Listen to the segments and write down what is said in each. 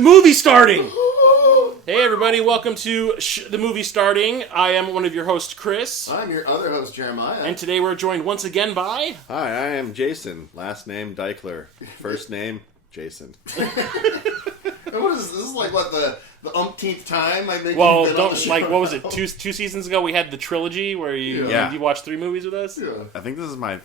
the movie starting! Hey everybody, welcome to the movie starting. I am one of your hosts, Chris. I'm your other host, Jeremiah. And today we're joined once again by... Hi, I am Jason. Last name, Deuchler. First name, Jason. What is this? This is like, what, the umpteenth time I think Well, you've been on the don't, show? like, what was it, two seasons ago we had the trilogy where you watched 3 movies with us? Yeah. I think this is my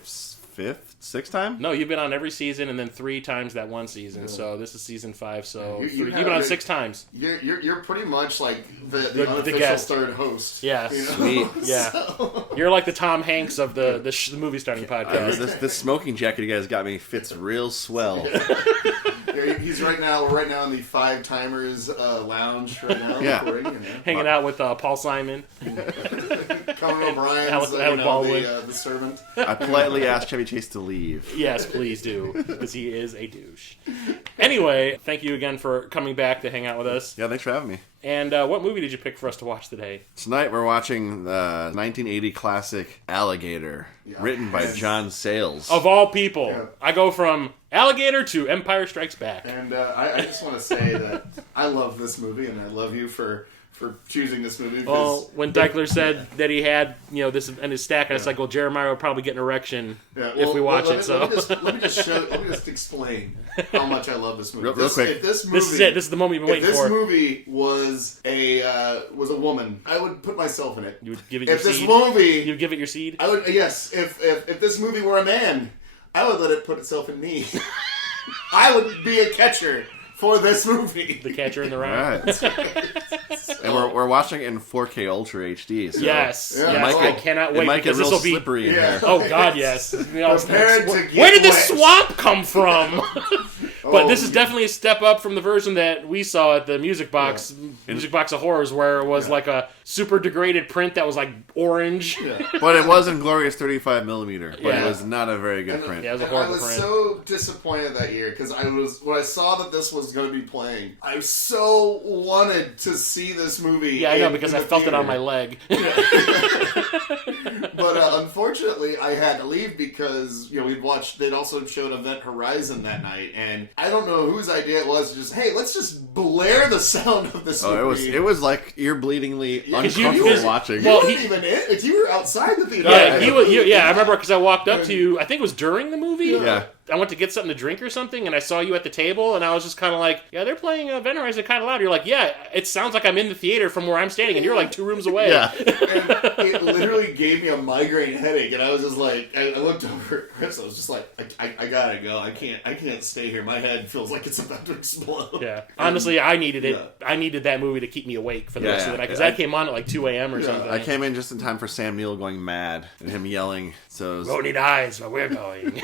sixth time? No, you've been on every season and then 3 times that one season, so this is season 5, so you've been on 6 times. You're pretty much like the unofficial third host. Yeah. You know? Sweet. Yeah. So... You're like the Tom Hanks of the movie starting podcast. This smoking jacket you guys got me fits real swell. He's we're right now in the 5 Timers lounge right now. Yeah. Hanging out with Paul Simon. Conan O'Brien's Alec Baldwin. the servant. I politely asked Chevy Chase to leave. Yes, please do, because he is a douche. Anyway, thank you again for coming back to hang out with us. Yeah, thanks for having me. And what movie did you pick for us to watch today? Tonight we're watching the 1980 classic Alligator, written by John Sayles. Of all people, Yeah. I go from Alligator to Empire Strikes Back. And I just want to say that I love this movie, and I love you for choosing this movie. Well, when Deuchler said that he had, this in his stack, I was like, well, Jeremiah would probably get an erection if we watch it. So let me just explain how much I love this movie. Real quick. If this movie, this is it. This is the moment you've been waiting if for. this movie was a woman, I would put myself in it. You would give it your If seed. this movie, You'd give it your seed. I would. Yes. If this movie were a man, I would let it put itself in me. I would be a catcher for this movie. The Catcher in the All Rye. right. And we're watching it in 4K Ultra HD. So Yes. Yeah. Yes. I cannot wait It might get because real this will be. slippery in Yeah. here. Oh God, yes. Prepared to get Where did this wet. swamp come from? But this is yeah. definitely a step up from the version that we saw at the Music Box of Horrors, where it was like a super degraded print that was like orange. Yeah. But it was in glorious 35mm. But Yeah. it was not a very good print. Yeah, it was a And horrible I was print. so disappointed that year because when I saw that this was going to be playing, I so wanted to see this movie. Yeah, I know, because I felt it on my leg. But unfortunately, I had to leave because they'd also showed Event Horizon that night, and I don't know whose idea it was to just, hey, let's just blare the sound of this movie. It was like ear-bleedingly uncomfortable because- watching. You well, weren't even in. You were outside the theater. Yeah, I remember because I walked up to you. I think it was during the movie. Yeah. I went to get something to drink or something, and I saw you at the table, and I was just kind of like, yeah, they're playing Event Horizon kind of loud. You're like, yeah, it sounds like I'm in the theater from where I'm standing, and you're like 2 rooms away. Yeah. And it literally gave me a migraine headache, and I was just like, I looked over at Chris. I was just like, I gotta go. I can't stay here. My head feels like it's about to explode. Yeah. Honestly, I needed it. Yeah. I needed that movie to keep me awake for the rest of the night, because Yeah. that came on at like 2 a.m. or something. I came in just in time for Sam Neill going mad and him yelling. So it was, Won't need eyes, but we're going.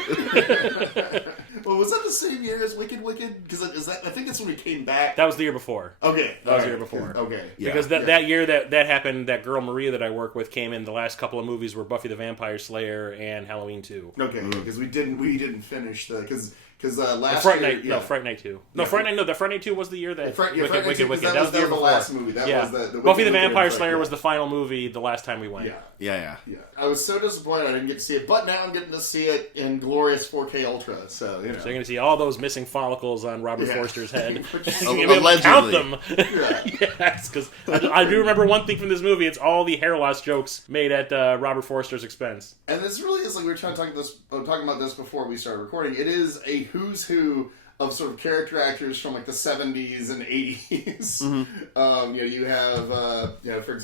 Well, was that the same year as Wicked? Because I think that's when we came back. That was the year before. Okay. That was the year before. Okay. Yeah. Because that year that happened, that girl Maria that I work with came in. The last couple of movies were Buffy the Vampire Slayer and Halloween 2. Okay, because we didn't finish because last Fright year, Night, no, Fright Night 2. No, Fright Night 2 was the year that Fright Night 2, Wicked. that was the last movie. That was the Buffy the Wicked Vampire and Slayer Fright, was the final movie the last time we went. Yeah. yeah. I was so disappointed I didn't get to see it, but now I'm getting to see it in glorious 4K Ultra. So So you're going to see all those missing follicles on Robert Forster's head. Allegedly. Count them. Yeah. Yes, because I do remember one thing from this movie. It's all the hair loss jokes made at Robert Forster's expense. And this really is like we were talking about this before we started recording. It is a who's who of sort of character actors from like the 70s and 80s. Mm-hmm. You have, for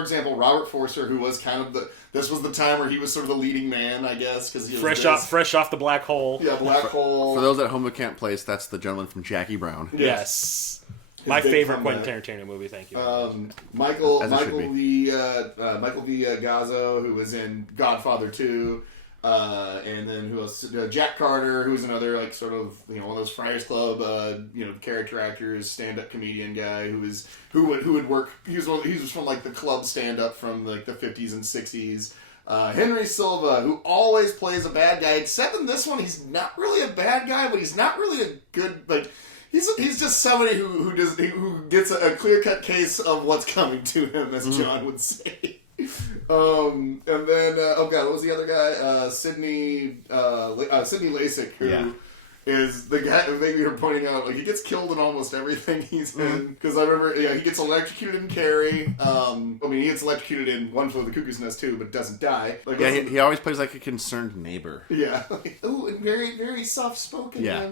example, Robert Forster, who was kind of this was the time where he was sort of the leading man, I guess, because he was fresh off the black hole. Yeah, Black Hole. For those at home who can't place, that's the gentleman from Jackie Brown. Yes. His My big favorite comeback. Quentin Tarantino movie, thank you. Michael As it should be. V. Gazzo, who was in Godfather 2. And then who else? Jack Carter, who's another like sort of one of those Friars Club character actors, stand up comedian guy who would work. He was from like the club stand up from like the 50s and 60s. Henry Silva, who always plays a bad guy, except in this one he's not really a bad guy, but he's not really a good like. He's just somebody who gets a clear cut case of what's coming to him, as John would say. And then what was the other guy? Sidney Lassick, who is the guy that you were pointing out. Like, he gets killed in almost everything he's in. Because I remember, he gets electrocuted in Carrie. He gets electrocuted in One Flew Over the Cuckoo's Nest too, but doesn't die. Like, yeah, he always plays like a concerned neighbor. Yeah. Ooh, and very, very soft-spoken. Yeah.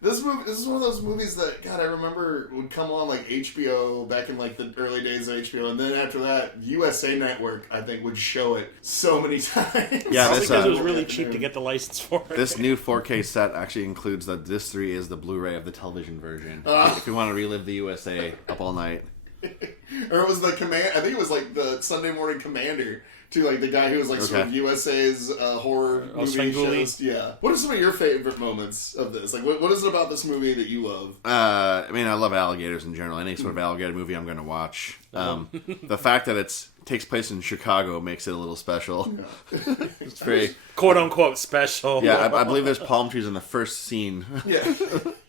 This is one of those movies that, God, I remember would come on like HBO back in like the early days of HBO, and then after that, USA Network, I think, would show it so many times. Yeah, because it was really cheap to get the license for it. This new 4K set actually includes that disc 3 is the Blu-ray of the television version. If you want to relive the USA up all night. Or it was the command. I think it was like the Sunday Morning Commander. To like the guy who was like sort of USA's horror movie shows. Yeah. What are some of your favorite moments of this? Like, what is it about this movie that you love? I love alligators in general. Any sort of alligator movie I'm going to watch. The fact that it takes place in Chicago makes it a little special. It's very quote unquote special. Yeah, I believe there's palm trees in the first scene. Yeah.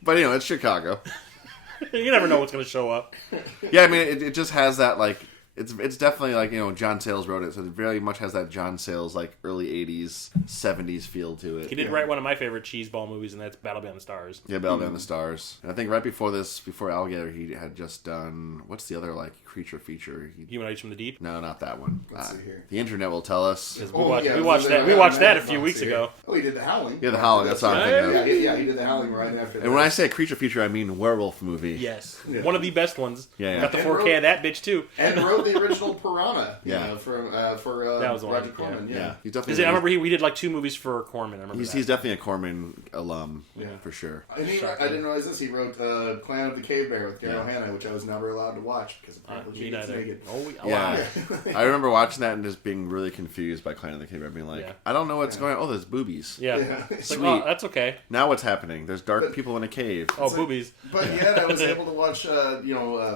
But it's Chicago. You never know what's going to show up. Yeah, it just has that like. It's definitely like, John Sayles wrote it, so it very much has that John Sayles like early 80s, 70s feel to it. He did write one of my favorite cheeseball movies, and that's Battle Beyond the Stars. Yeah, Battle Beyond the Stars. And I think right before Alligator, he had just done, what's the other like creature feature? Humanoids from the Deep? No, not that one. Let's see here. The internet will tell us. We watched that a few weeks ago. Oh, he did The Howling. Yeah, The Howling, that's what I'm thinking of. Yeah, he did The Howling right after that. And when I say creature feature, I mean werewolf movie. Yes. Yeah. One of the best ones. Yeah. Got the 4K of that bitch, too. And wrote the original Piranha. For that was Roger Corman. Yeah. He's definitely. I remember we did like 2 movies for Corman. I remember he's definitely a Corman alum. Yeah, for sure. And I didn't realize this. He wrote Clan of the Cave Bear with Gary Hanna, which I was never allowed to watch because apparently she gets naked. Yeah. I remember watching that and just being really confused by Clan of the Cave Bear, being like, I don't know what's going on. Oh, there's boobies. Yeah. It's like, oh, that's okay. Now what's happening? There's dark people in a cave. Oh, boobies. But yet I was able to watch,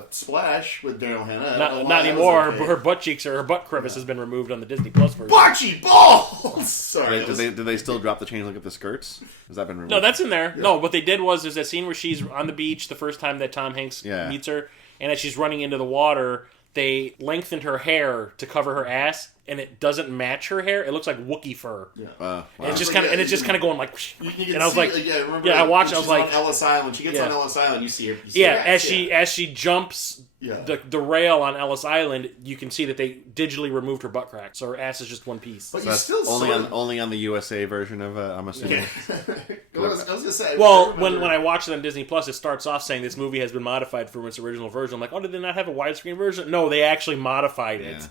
Splash with Daryl Hannah. Not anymore. Her butt cheeks or her butt crevice has been removed on the Disney Plus version. Bocce balls! Sorry. Wait, did they still drop the chain look at the skirts? Has that been removed? No, that's in there. Yeah. No, what they did was there's that scene where she's on the beach the first time that Tom Hanks meets her, and as she's running into the water, they lengthened her hair to cover her ass, and it doesn't match her hair. It looks like Wookiee fur. Yeah. Wow. And it's just kind of, going like. And I was like, I watched. I was like, on Ellis Island. She gets on Ellis Island. You see her. As she jumps. Yeah. The rail on Ellis Island, you can see that they digitally removed her butt crack, so her ass is just one piece. But so you still only on the USA version of I'm assuming. I was gonna say. Well, when I watched it on Disney Plus, it starts off saying this movie has been modified from its original version. I'm like, oh, did they not have a widescreen version? No, they actually modified it.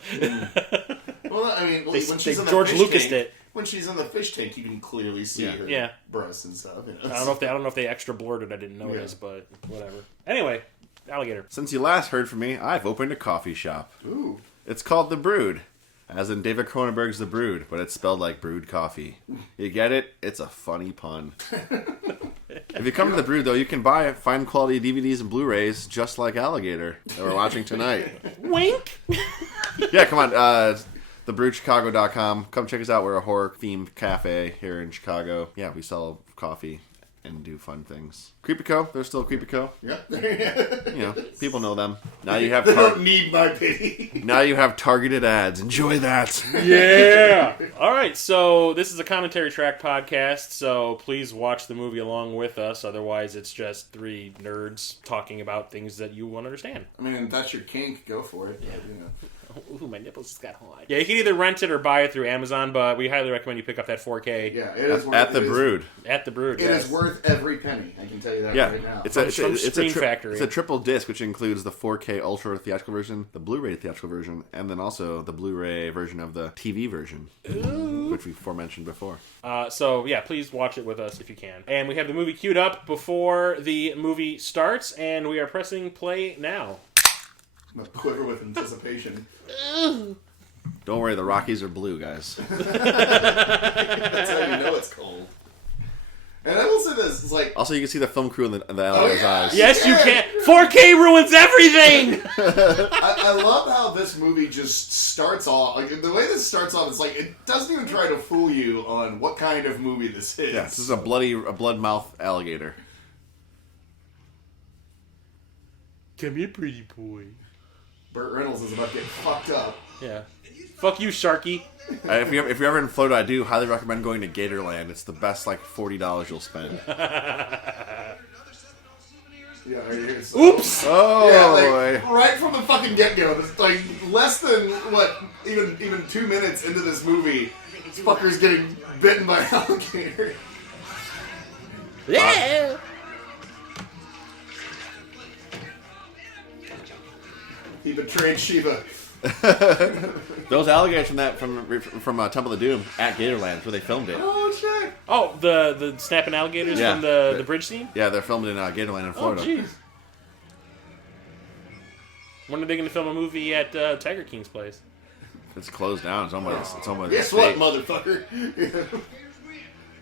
Well, I mean, when she's in the George fish Lucas tank, it. When she's in the fish tank, you can clearly see her breasts and stuff. I don't know if they extra blurred it. I didn't notice, but whatever. Anyway. Alligator. Since you last heard from me, I've opened a coffee shop. Ooh. It's called The Brood, as in David Cronenberg's The Brood, but it's spelled like brewed coffee. You get it? It's a funny pun. If you come to The Brood, though, you can buy fine quality DVDs and Blu-rays just like Alligator that we're watching tonight. Wink! Yeah, come on. TheBroodChicago.com. Come check us out. We're a horror-themed cafe here in Chicago. Yeah, we sell coffee and do fun things. Creepyco, they're still Creepyco. Yeah. People know them. Now you have they don't need my pity. Now you have targeted ads. Enjoy that. Yeah. All right, so this is a commentary track podcast, so please watch the movie along with us. Otherwise, it's just 3 nerds talking about things that you won't understand. I mean, if that's your kink, go for it. Yeah. Ooh, my nipples just got hot. Yeah, you can either rent it or buy it through Amazon, but we highly recommend you pick up that 4K. Yeah, it is at The Brood. At The Brood, It is worth every penny, I can tell you that right now. It's a triple disc, which includes the 4K Ultra theatrical version, the Blu-ray theatrical version, and then also the Blu-ray version of the TV version, which we aforementioned before. So, please watch it with us if you can. And we have the movie queued up before the movie starts, and we are pressing play now. I'm a quiver with anticipation. Don't worry, the Rockies are blue, guys. That's how you know it's cold. And I will say this, it's like... Also, you can see the film crew in the alligator's eyes. Yes, you can! 4K ruins everything! I love how this movie just starts off... Like, the way this starts off, it's like, it doesn't even try to fool you on what kind of movie this is. Yeah, this is a blood-mouth alligator. Come here, pretty boy. Burt Reynolds is about to get fucked up. Yeah. Fuck you, Sharky. If you're ever in Florida, I do highly recommend going to Gatorland. It's the best, like, $40 you'll spend. Yeah, right here. So. Oops! Oh, yeah, like, right from the fucking get-go, like, less than, even 2 minutes into this movie, this fucker's getting bitten by an alligator. Yeah! He betrayed Shiva. Those alligators from Temple of Doom at Gatorland, where they filmed it. Oh, shit. Oh, the snapping alligators from the bridge scene? Yeah, they're filmed in Gatorland in Florida. Oh, jeez. When are they going to film a movie at Tiger King's place? It's closed down. It's almost Guess what, motherfucker?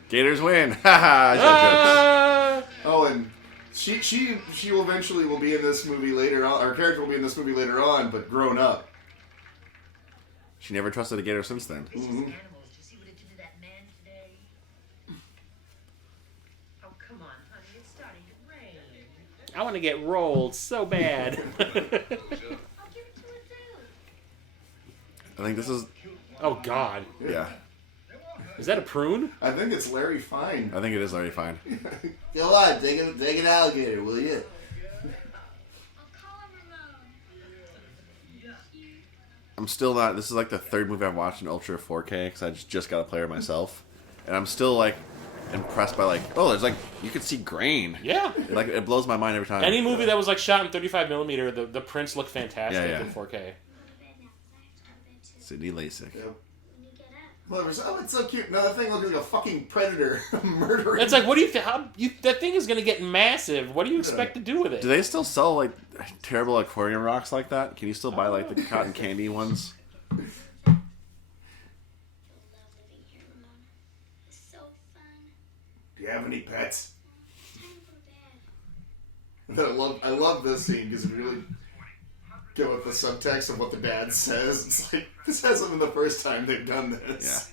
Gators win. Haha. Oh, and she will eventually be in this movie later on. Our character will be in this movie later on, but grown up. She never trusted a gator since then. Mm-hmm. I want to get rolled so bad. I think this is... Oh, God. Yeah. Is that a prune? I think it's Larry Fine. I think it is Larry Fine. Go on, take an alligator, will you? I'm still not... This is like the third movie I've watched in Ultra 4K, because I just got a player myself. And I'm still, like, impressed by, like, oh, there's, like, you can see grain. Yeah. It blows my mind every time. Any movie that was, like, shot in 35mm, the prints look fantastic in 4K. Sidney Lassick. Yep. Oh, it's so cute. No, that thing looks like a fucking predator murdering. It's like, what do you that thing is going to get massive. What do you expect to do with it? Do they still sell, like, terrible aquarium rocks like that? Can you still buy, like, the cotton candy ones? Do you have any pets? I love this scene because it really go with the subtext of what the dad says. It's like, this hasn't been the first time they've done this.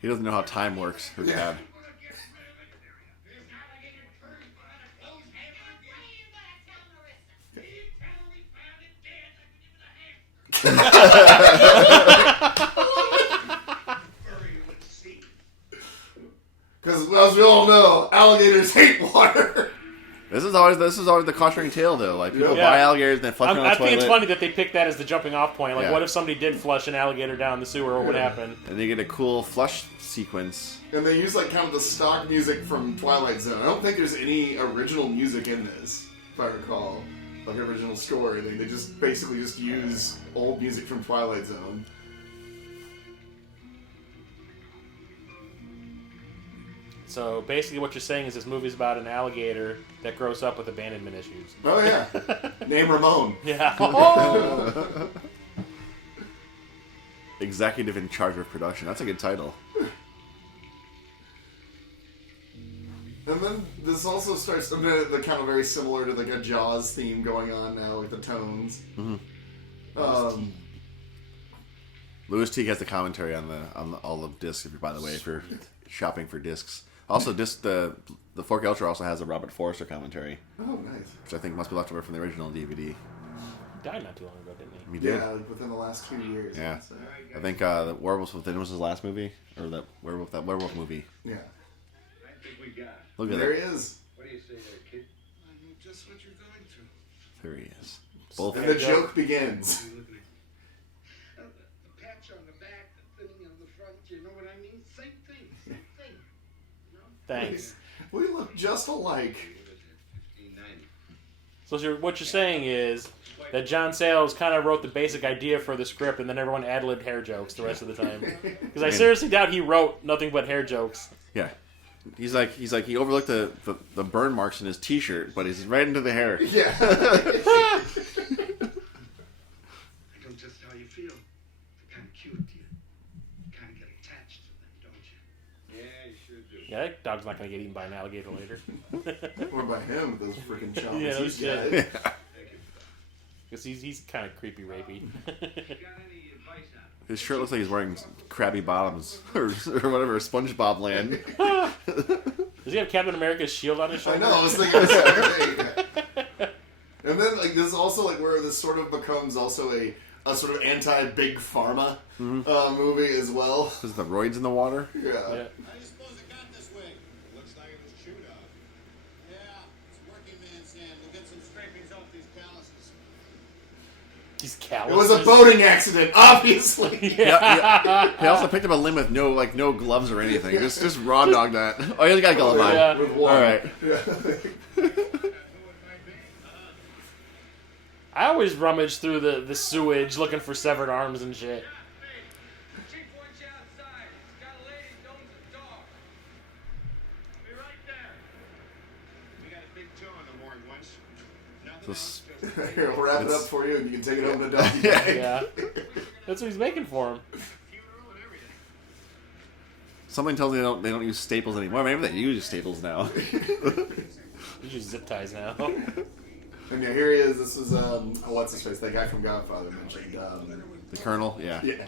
He doesn't know how time works, her dad. Because as we all know, alligators hate water. This is always the cautionary tale, though. Like, people buy alligators and then flush them on the toilet. I think it's funny that they picked that as the jumping off point. Like, Yeah. what if somebody did flush an alligator down the sewer? What would happen? And they get a cool flush sequence. And they use like kind of the stock music from Twilight Zone. I don't think there's any original music in this, if I recall. Like original score or anything. They just basically just use old music from Twilight Zone. So basically what you're saying is this movie's about an alligator that grows up with abandonment issues. Oh yeah. Name Ramon. Yeah. Oh. Executive in charge of production. That's a good title. And then this also starts the kind of very similar to like a Jaws theme going on now with the tones. Mm-hmm. Louis Teague has the commentary on all the discs. By the way, if you're shopping for discs, also the 4K Ultra also has a Robert Forster commentary. Oh, nice. Which I think must be left over from the original DVD. He died not too long ago, didn't he? He did. Yeah, like within the last 2 years. Yeah, so. I think the Werewolves Within was his last movie, or that werewolf movie. Yeah. Look at there that. he is. What do you say there, kid? I know just what you're going through. There he is. Both. And the joke begins. The patch on the back, the thinning on the front, you know what I mean? Same thing, same thing. You know? Thanks. We look just alike. So what you're saying is that John Sayles kind of wrote the basic idea for the script, and then everyone ad-libbed hair jokes the rest of the time. Because I seriously doubt he wrote nothing but hair jokes. Yeah. He's like he overlooked the burn marks in his T-shirt, but he's right into the hair. Yeah. I know just how you feel. They're kind of cute, you kind of get attached to them, don't you? Yeah, you sure do. Yeah, that dog's not going to get eaten by an alligator later. Or by him with those freaking chomps. Yeah, He's those got shit. it. Because he's kind of creepy rapey. His shirt looks like he's wearing crabby bottoms or whatever, SpongeBob land. Does he have Captain America's shield on his shoulder? I know, I was thinking the same thing. And then like this is also like where this sort of becomes also a sort of anti-big pharma movie as well. Is the roids in the water? Yeah. I suppose it got this way. Looks like it was chewed off. Yeah, it's working man's hand. We'll get some scrapings off these calluses. These calluses. It was a boating accident, obviously. He also picked up a limb with no gloves or anything. Just raw dog that. Oh, he's got a glove on. Yeah. With one. All right. Yeah. I always rummage through the sewage looking for severed arms and shit. Chief wants you outside. He's got a lady who owns a dog. Be right there. We got a big toe on the mooring once. Nothing This- else. Here, we'll wrap it up for you, and you can take it home to Doug. Yeah. That's what he's making for him. Funeral and everything. Something tells me they don't use staples anymore. Maybe they use staples now. You use zip ties now. And yeah, here he is. This is what's his face? That guy from Godfather mentioned. The Colonel, yeah. Yeah.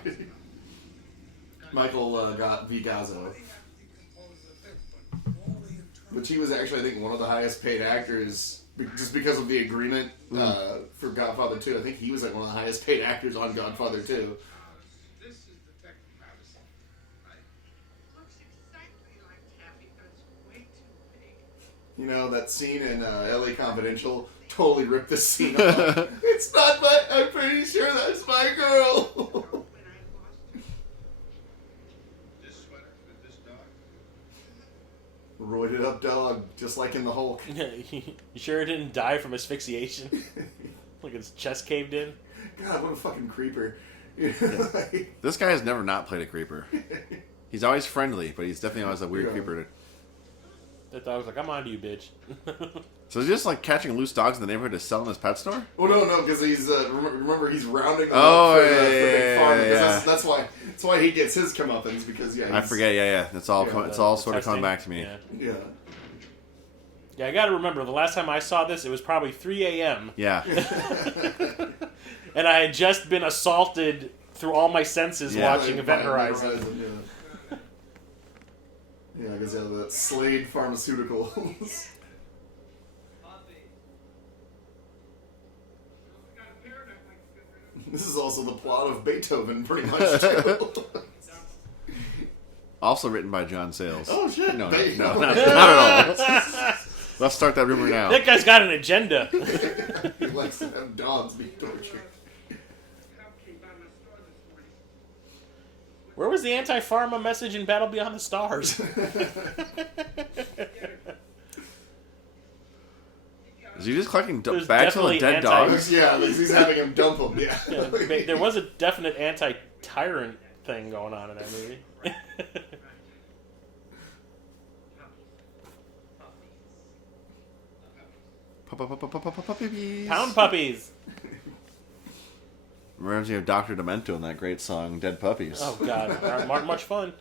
Michael got V. Gazzo. Which he was actually, I think, one of the highest paid actors, just because of the agreement for Godfather 2. I think he was like one of the highest paid actors on Godfather 2. This is Detective Madison. Looks exactly like Taffy, but it's way too big. You know, that scene in LA Confidential totally ripped this scene off. It's not my, I'm pretty sure that's my girl. When I lost This sweater with this dog. Roided up dog, just like in the Hulk. You sure he didn't die from asphyxiation? Like his chest caved in? God, what a fucking creeper. This guy has never not played a creeper. He's always friendly, but he's definitely always a weird Yeah. creeper. That dog was like, I'm on to you, bitch. So he's just like catching loose dogs in the neighborhood to sell in his pet store? Oh no, because he's remember he's rounding them Oh, up for yeah, the big yeah, farm. yeah, Because yeah. that's why he gets his comeuppance, because yeah, I he's, forget, yeah. It's all Yeah, it's all The sort of coming testing. back to me. Yeah. Yeah. Yeah, I gotta remember, the last time I saw this, it was probably 3 a.m. Yeah. And I had just been assaulted through all my senses Yeah. watching Event Horizon. Yeah, because yeah, the Slade Pharmaceuticals. This is also the plot of Beethoven, pretty much, too. Also written by John Sayles. Oh, shit. No, Beethoven. not at all. Let's start that rumor now. That guy's got an agenda. He likes to have dogs be tortured. Help came by my store this morning. Where was the anti-pharma message in Battle Beyond the Stars? Is he just collecting There's bags full of definitely dead anti- dogs? Yeah, he's having him dump them, yeah. Yeah, there was a definite anti-tyrant thing going on in that movie. Puppies. Pound puppies. Reminds me of Dr. Demento in that great song, Dead Puppies. Oh god, aren't much fun.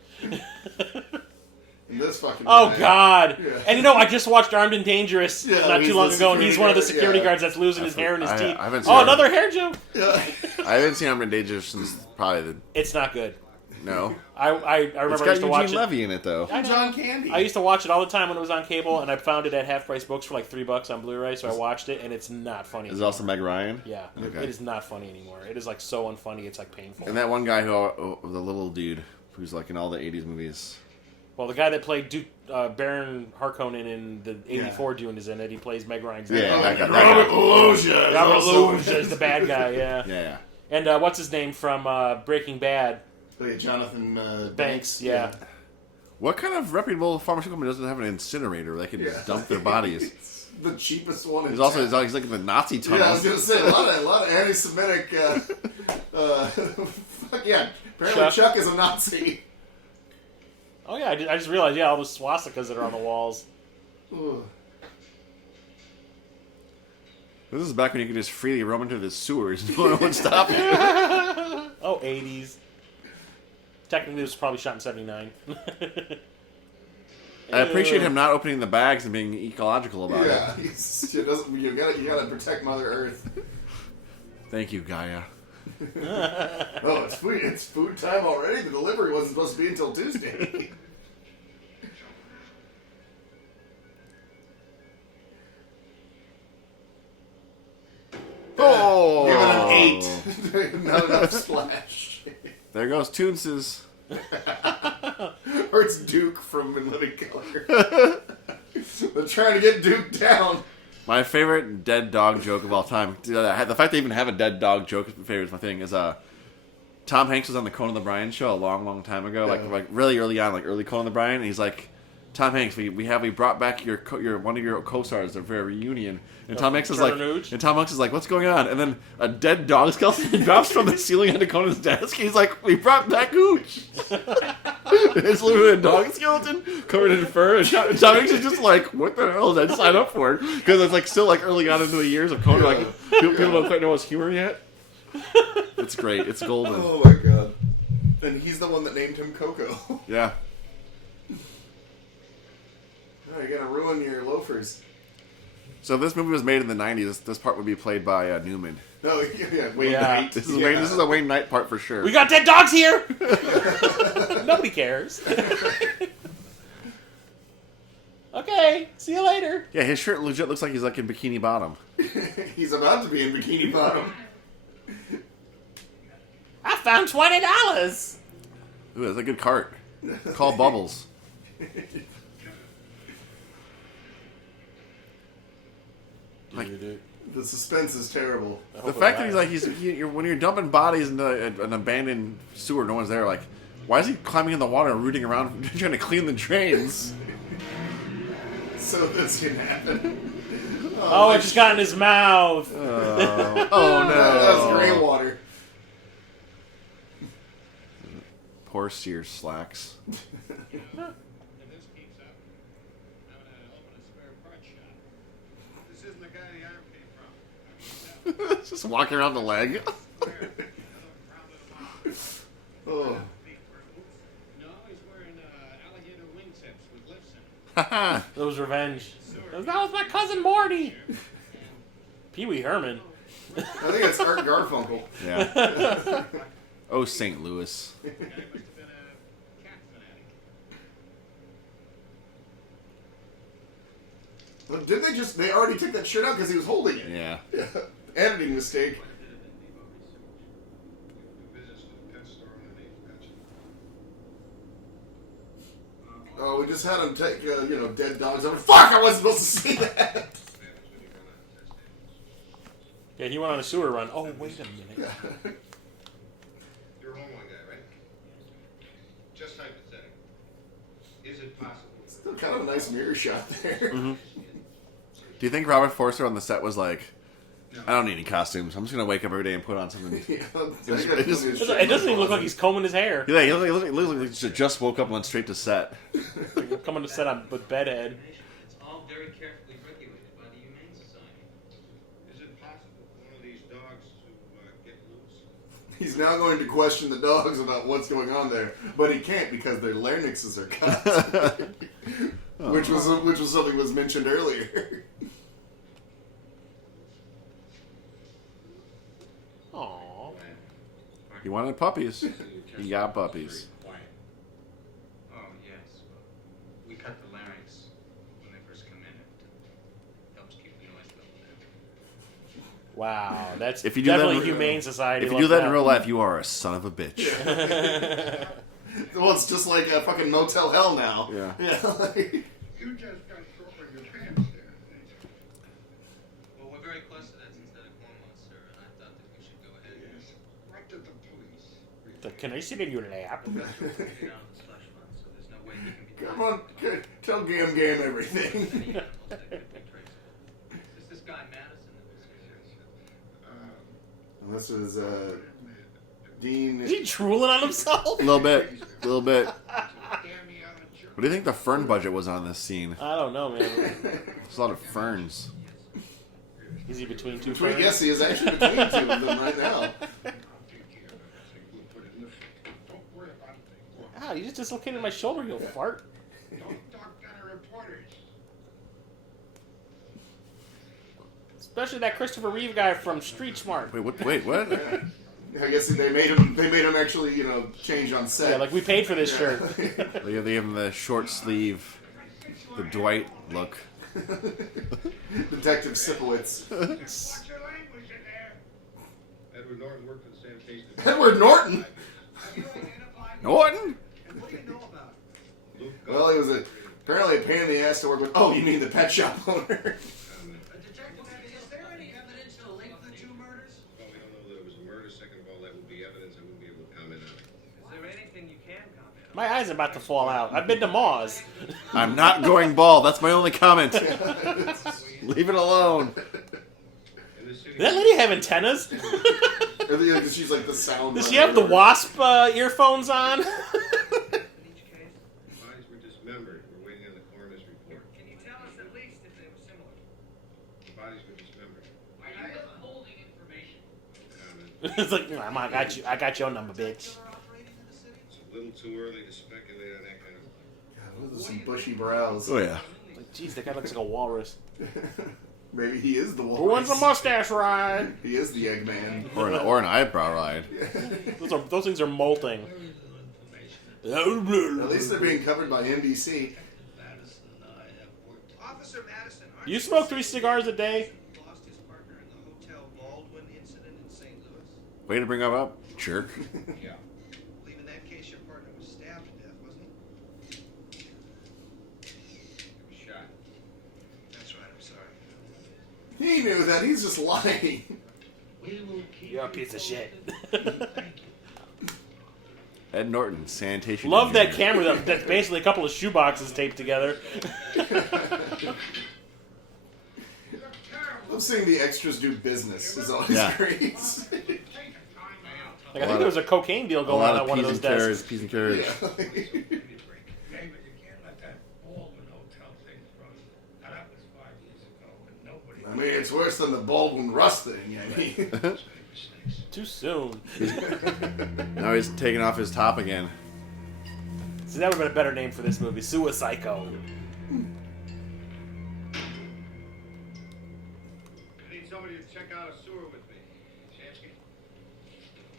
And this fucking Oh guy. god. Yeah. And you know, I just watched Armed and Dangerous Yeah, not he's too long the ago, and he's one of the security security guard, guards that's losing his hair and his teeth. I haven't seen Oh, Armed- another hair joke? Yeah. I haven't seen Armed and Dangerous since probably the... It's not good. No. I It's remember I got used to watch Eugene it. Levy in it, though. I know. John Candy. I used to watch it all the time when it was on cable, and I found it at Half Price Books for like $3 on Blu-ray, so I watched it, and it's not funny. Is it also Meg Ryan? Yeah, Okay. it is not funny anymore. It is like so unfunny, it's like painful. And that one guy the little dude, who's like in all the 80s movies. Well, the guy that played Baron Harkonnen in the '84 Dune is in it. He plays Meg Ryan's dad. Yeah, that guy. Robert Loggia. Robert Loggia is the bad guy, yeah. Yeah. And what's his name from Breaking Bad? Oh, yeah, Jonathan Banks, yeah. What kind of reputable pharmaceutical company doesn't have an incinerator where they can just dump their bodies? It's the cheapest one in He's also town. he's like in the Nazi Yeah, I was tunnels. gonna say a lot of anti-Semitic. Fuck yeah! Apparently, Chuck. Chuck is a Nazi. Oh yeah, I just realized, yeah, all the swastikas that are on the walls. Ugh. This is back when you could just freely roam into the sewers and no one would stop you. Oh, '80s. Technically, it was probably shot in '79. I appreciate him not opening the bags and being ecological about Yeah, you gotta protect Mother Earth. Thank you, Gaia. Oh, it's food time already? The delivery wasn't supposed to be until Tuesday. Oh! Give it an 8. Not enough splash. There goes Toonses. Or it's Duke from In Living Color. They're trying to get Duke down. My favorite dead dog joke of all time. The fact they even have a dead dog joke is my thing. Is Tom Hanks was on the Conan O'Brien show a long time ago, like really early on, like early Conan O'Brien, and he's like, Tom Hanks, we brought back your one of your co-stars for a reunion, and Tom Hanks is like, what's going on? And then a dead dog skeleton drops from the ceiling onto Conan's desk. He's like, we brought back Hooch. It's literally a dog skeleton covered in fur, and Tom Hanks is just like, what the hell did I sign up for? Because it's like still like early on into the years of Conan, like people don't quite know his humor yet. It's great. It's golden. Oh my god! And he's the one that named him Coco. Yeah. Oh, you gotta ruin your loafers. So if this movie was made in the 90s, this part would be played by Newman. Oh, yeah. Wayne Knight. This is a Wayne Knight part for sure. We got dead dogs here! Nobody cares. Okay, see you later. Yeah, his shirt legit looks like he's like in Bikini Bottom. He's about to be in Bikini Bottom. I found $20. Ooh, that's a good cart. Call Bubbles. The suspense is terrible. The fact that when you're dumping bodies into an abandoned sewer, no one's there. Like, why is he climbing in the water and rooting around trying to clean the drains? So this can happen. Oh, it just got in his mouth. Oh no! That's gray water. Poor Sears slacks. If this keeps up, I'm gonna open a spare parts shop. This isn't the guy the arm came from. Just walking around the leg. Oh. No, he's wearing alligator wingtips with lifts in them. Haha. That was revenge. That was my cousin Morty. Pee Wee Herman. I think it's Art Garfunkel. Yeah. Oh, St. Louis. The guy must have been a cat fanatic. Well, didn't they already took that shirt out because he was holding it? Yeah. Editing mistake. Oh, we just had him take, dead dogs. I mean, fuck! I wasn't supposed to see that. Yeah, he went on a sewer run. Oh, wait a minute. You're a Homeland guy, right? Just hypothetical. Is it possible? Still kind of a nice mirror shot there. Mm-hmm. Do you think Robert Forster on the set was like, I don't need any costumes. I'm just going to wake up every day and put on something. Yeah, It doesn't even look like he's combing his hair. Yeah, he looks like he just woke up and went straight to set. Like coming to set on with bedhead. It's all very carefully regulated by the Humane Society. Is it possible for one of these dogs to get loose? He's now going to question the dogs about what's going on there, but he can't because their larynxes are cut. Which was something that was mentioned earlier. Aww. He wanted puppies. He got puppies. Oh, yes. We cut the larynx when they first come in. It helps keep the noise level down. Wow, that's If you do definitely that, Humane Society. If you do that in real life, you are a son of a bitch. Well, it's just like a fucking Motel Hell now. Yeah. You just got short in your pants there. Well, we're very close to that synthetic hormone, sir, and I thought that we should go ahead and Yes. What did the police? Can I sit in your lap? put it on the slush fund, so there's no way he can be Come on, tell Gam Gam everything. any animals that could be traceable. Is this guy Madison that was here? And this is Dean. Is he drooling on himself? A little bit. Damn the other jerk. What do you think the fern budget was on this scene? I don't know, man. There's a lot of ferns. Is he between two Between, ferns? yes, he is actually between two of them right now. I'll take care of that thing. We'll put it in the fridge. Don't worry about it. Ah, you just dislocated my shoulder, you fart. Don't talk to the reporters. Especially that Christopher Reeve guy from Street Smart. Wait, what? I guess they made him actually, change on set. Yeah, like we paid for this shirt. They give him the short sleeve, the Dwight look. Detective Sipowicz. Watch your language in there. Edward Norton worked for the sanitation. Edward Norton? Norton? What do you know about it? Well, he was apparently a pain in the ass to work with. Oh, you mean the pet shop owner? Detective, is there any evidence to link the two murders? Well, we don't know that it was a murder. Second of all, that would be evidence I wouldn't be able to comment on. Is there anything you can comment on? My eyes are about to fall out. I've been to Moz. I'm not going bald. That's my only comment. Leave it alone. In this city, Does that lady have antennas? Because she's like the sound. Does she have the wasp earphones on? In each case, bodies were dismembered. We're waiting on the coroner's report. can you tell us at least if they were similar? The bodies were dismembered. Are you withholding information? No comment. It's like, I got you. I got your number, bitch. It's a little too early to speculate on that kind of thing. Those are some bushy brows. Oh, yeah. Like, jeez, that guy looks like a walrus. Maybe he is the Who wants a walrus. mustache ride? He is the Eggman. Or an eyebrow ride. Those things are molting. At least they're being covered by NBC. Officer Madison, aren't You smoke 3 cigars a day? lost his partner in the Hotel Baldwin incident in St. Louis? Way to bring him up, jerk. Yeah. I believe in that case your partner was stabbed to death, wasn't he? He was shot. That's right, I'm sorry. He knew that. He's just lying. We will keep You're a piece of shit. Ed Norton, sanitation. Love that engineer. camera that's basically a couple of shoeboxes taped together. Love seeing the extras do business. Is always Yeah. great. Like, I think there was a cocaine deal A going lot on at one of those desks. Peas and carrots. Yeah. David, you can't let that Baldwin Hotel thing run. Now, that was 5 years ago, and nobody... I mean, it's worse than the Baldwin Rust thing. I mean, Too soon. Now he's taking off his top again. See, that would have been a better name for this movie. Suicide-Co. I need somebody to check out a sewer with me. Chansky?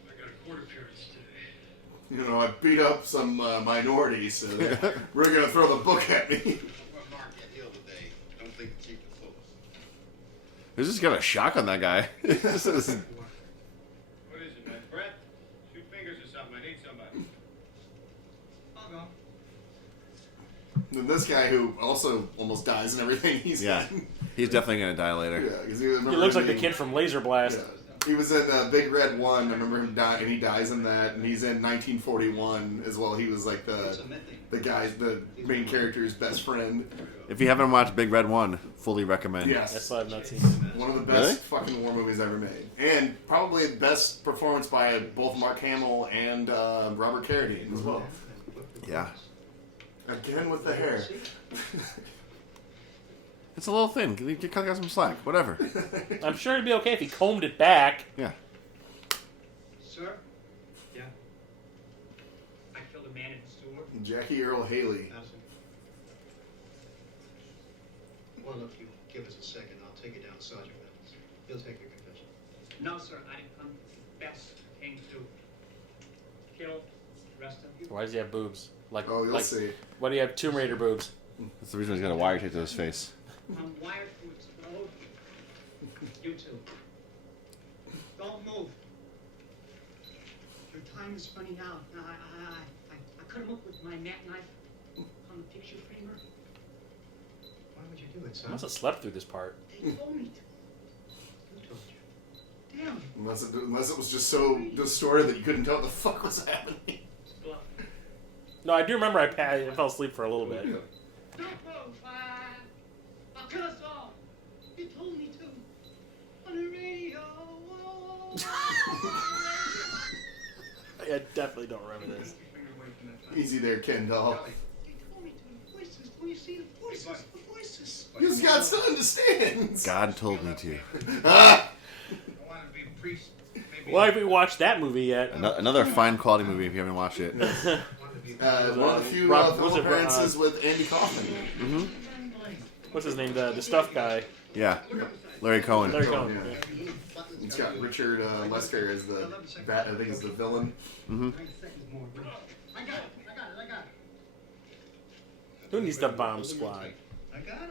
I got a court appearance today. I beat up some minorities, so we're going to throw the book at me. What Mark get healed today? Don't think the chief will fool us. Who's just got a shock on that guy? This is- What is it, man? Brett? Shoot fingers or something. I need somebody. I'll go. And this guy who also almost dies and everything, he's yeah, he's definitely gonna die later. Yeah, because He looks like the in- kid from Laser Blast. Yeah. He was in Big Red 1. I remember him dying, and he dies in that. And he's in 1941 as well. He was like the main character's best friend. If you haven't watched Big Red 1, fully recommend. Yes. That's what I've not seen. One of the best fucking war movies ever made. And probably the best performance by both Mark Hamill and Robert Carradine as well. Yeah. Again with the hair. It's a little thin. Cut the guy some slack. Whatever. I'm sure it'd be okay if he combed it back. Yeah. Sir? Yeah. I killed a man in the sewer. Jackie Earl Haley. Well, if you give us a second, I'll take it down to Sergeant Evans. He'll take your confession. No, sir, I confess came to kill the rest of you. Why does he have boobs? Oh, you'll see. Why do you have Tomb Raider boobs? That's the reason he's got a wire taped to his face. I'm wired to explode. You too. Don't move. Your time is running out. I cut him up with my mat knife on the picture framer. Why would you do it, I son? must have slept through this part. They told me to. Who told you? Damn. Unless it was just so distorted that you couldn't tell what the fuck was happening. Bluff. No, I do remember I fell asleep for a little bit. Don't move. I'll kill us all. You told me to. On the radio. I definitely don't remember this. Easy there, Ken Doll. They told me to. The voices. Don't you see the voices? The voices. Because God still understands. God told me to. Ah! I want to be a priest. Maybe Why haven't we watched that movie yet? Another fine quality movie if you haven't watched it. One of the few Rob- film was it, appearances with Andy Kaufman. What's his name? The stuff guy. Yeah. Larry Cohen. Larry Cohen. Yeah. Yeah. It's got Richard Lester as the bat. I think is the villain. Mm-hmm. I got it. Who needs the bomb squad? I got him.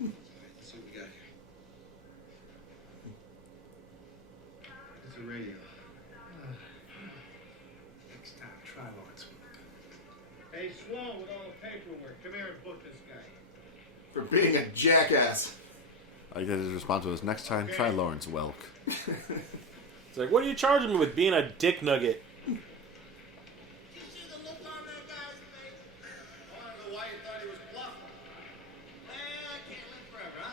Let's see what we got here. It's a radio. Next time, try Lawrence. Hey, Sloan, with all the paperwork, come here and book this guy. For being a jackass. I think his response was, next time, try Lawrence Welk. It's like, what are you charging me with being a dick nugget? You see the look on that guy's face? I want to know why you thought he was bluffing. I can't live forever, huh?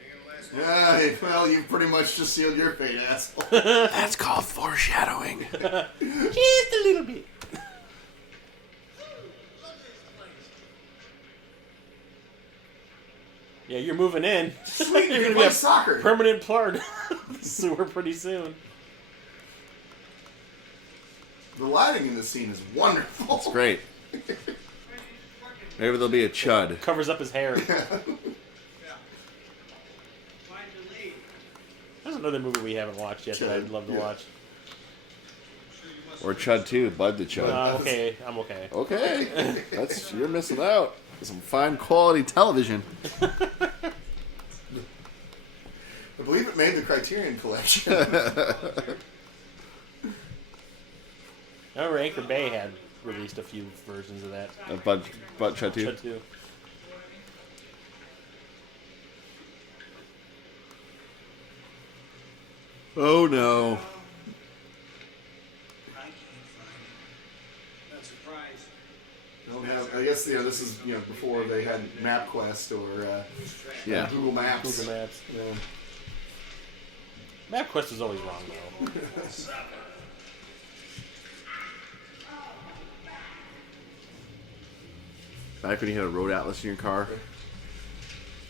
Ain't gonna last long. Yeah, well, you pretty much just sealed your fate, asshole. That's called foreshadowing. Just a little bit. Yeah, you're moving in. Sweet, You're you gonna play be a soccer. permanent part of the sewer pretty soon. The lighting in this scene is wonderful. It's great. Maybe there'll be a chud. Covers up his hair. Find the lead. That's another movie we haven't watched yet that I'd love to watch. Or Chud 2, Bud the Chud. Okay, I'm okay. Okay. You're missing out. Some fine quality television. I believe it made the Criterion Collection. I remember Anchor Bay had released a few versions of that. Bud Chud 2. Chud 2. Oh no. I can't find it. Not surprised. Don't have, I guess this is before they had MapQuest or Yeah. Google Maps. Google Maps. Yeah. MapQuest is always wrong though. Back when you had a road atlas in your car.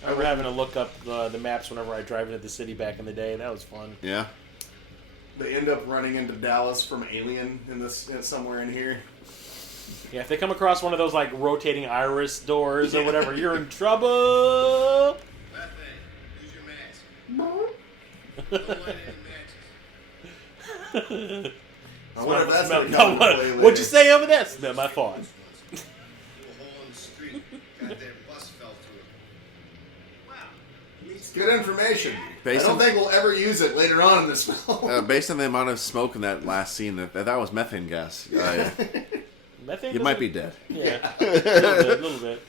I remember having to look up the maps whenever I drive into the city back in the day. That was fun. Yeah. They end up running into Dallas from Alien in this somewhere in here. Yeah, if they come across one of those like rotating iris doors or whatever, you're in trouble. That thing. Use your mask. Don't light any matches. I wonder if that's Smell- gonna come into play later. What'd you say over there? Smell my fart. Through a hole in the street. Got that bus fell through it. Wow. It's good information. Based I don't on- think we'll ever use it later on in this film. Based on the amount of smoke in that last scene, that was methane gas. Methane You might be dead. Yeah, a little bit.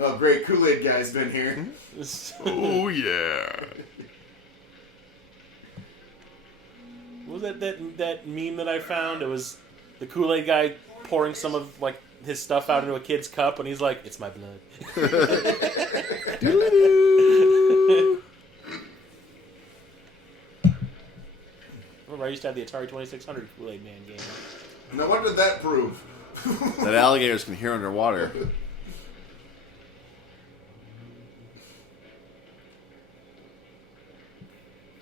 Oh, great Kool-Aid guy's been here. Oh yeah. What was that meme that I found? It was the Kool-Aid guy pouring some of like his stuff out into a kid's cup, and he's like, "It's my blood." Remember, I used to have the Atari 2600 Kool-Aid Man game. Now, what did that prove? That alligators can hear underwater.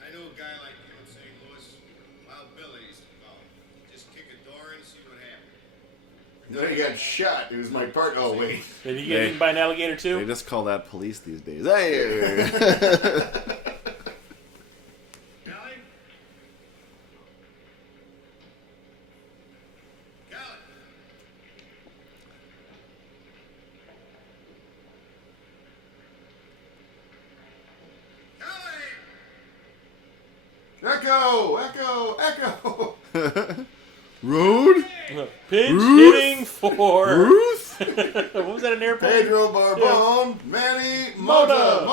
I know a guy like you in St. Louis. Wild Billy used to call him. Just kick a door in and see what happened. Then he got shot. It was my part. Oh, wait. Did he get eaten by an alligator too? They just call that police these days. Hey. Kelly? Kelly? Kelly? Echo! Echo! Echo! Rude? Pinch Ruth? hitting for Ruth? what was that? An airplane? Pedro Barbon, Manny Mota.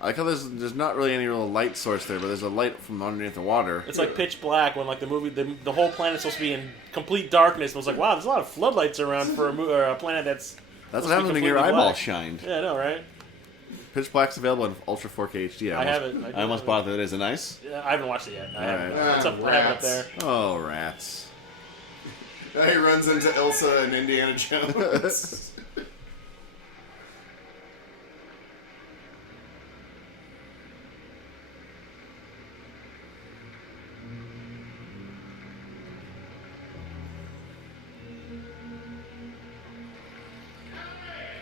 I like how there's not really any real light source there, but there's a light from underneath the water. It's like Pitch Black when like the movie, the whole planet's supposed to be in complete darkness. It was like, wow, there's a lot of floodlights around for a planet that's. That's supposed what to be happens when your completely eyeball black. shined. Yeah, I know, right? Pitch Black's available in Ultra 4K HD. I have it. I do I almost have bought it the other day. Is it nice? Yeah, I haven't watched it yet. I haven't. Alright. It's up, I have it up there. Oh, rats. Now he runs into Elsa and Indiana Jones.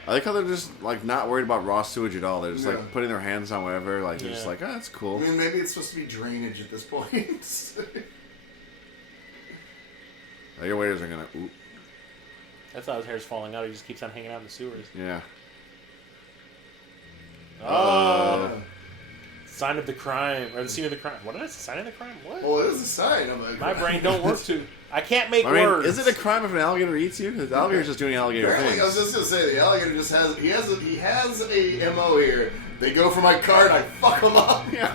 I like how they're just like not worried about raw sewage at all. They're just like putting their hands on whatever. Like they're just like, oh, that's cool. I mean, maybe it's supposed to be drainage at this point. Your waiters are gonna. Ooh. That's how his hair's falling out. He just keeps on hanging out in the sewers. Yeah. Oh. Sign of the crime. Or the scene of the crime. What did I say? Sign of the crime? What? Well, it is a sign of a crime. My brain don't work too. I can't make I mean, words. is it a crime if an alligator eats you? Because the alligator's just doing alligator Apparently, things. I was just gonna say the alligator just has a MO here. They go for my card, I fuck them up. Yeah.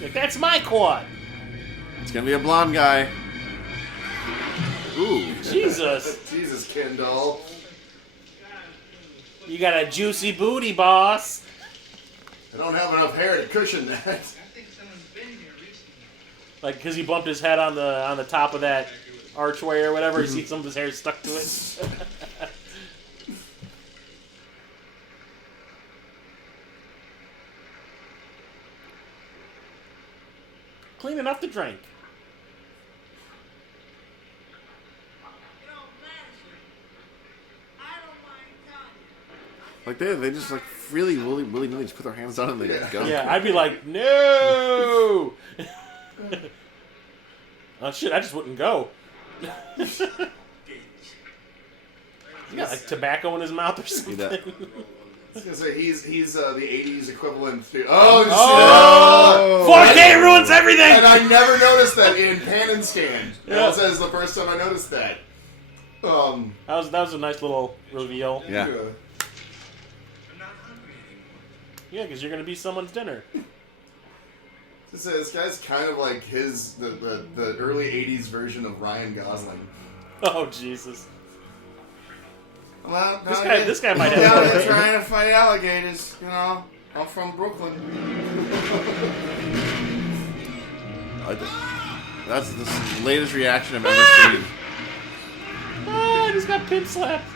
Like, that's my quad. It's gonna be a blonde guy. Ooh. Jesus. Jesus, Kendall. You got a juicy booty, boss. I don't have enough hair to cushion that. I think someone's been here recently. Like, because he bumped his head on the top of that archway or whatever. You see some of his hair stuck to it. Clean enough to drink. Like they just like really willy-nilly just put their hands on it and they go. Yeah, I'd be like, no! Oh shit, I just wouldn't go. He got like tobacco in his mouth or something. I was gonna say he's the '80s equivalent to 4K ruins everything. And I never noticed that in Pan and Scan. That was the first time I noticed that. That was a nice little reveal. Yeah. Yeah, because you're gonna be someone's dinner. This guy's kind of like the early '80s version of Ryan Gosling. Oh Jesus! Well, this guy might have. Down there trying to fight alligators. You know, I'm from Brooklyn. That's the latest reaction I've ever seen. Ah, I just got pimp slapped.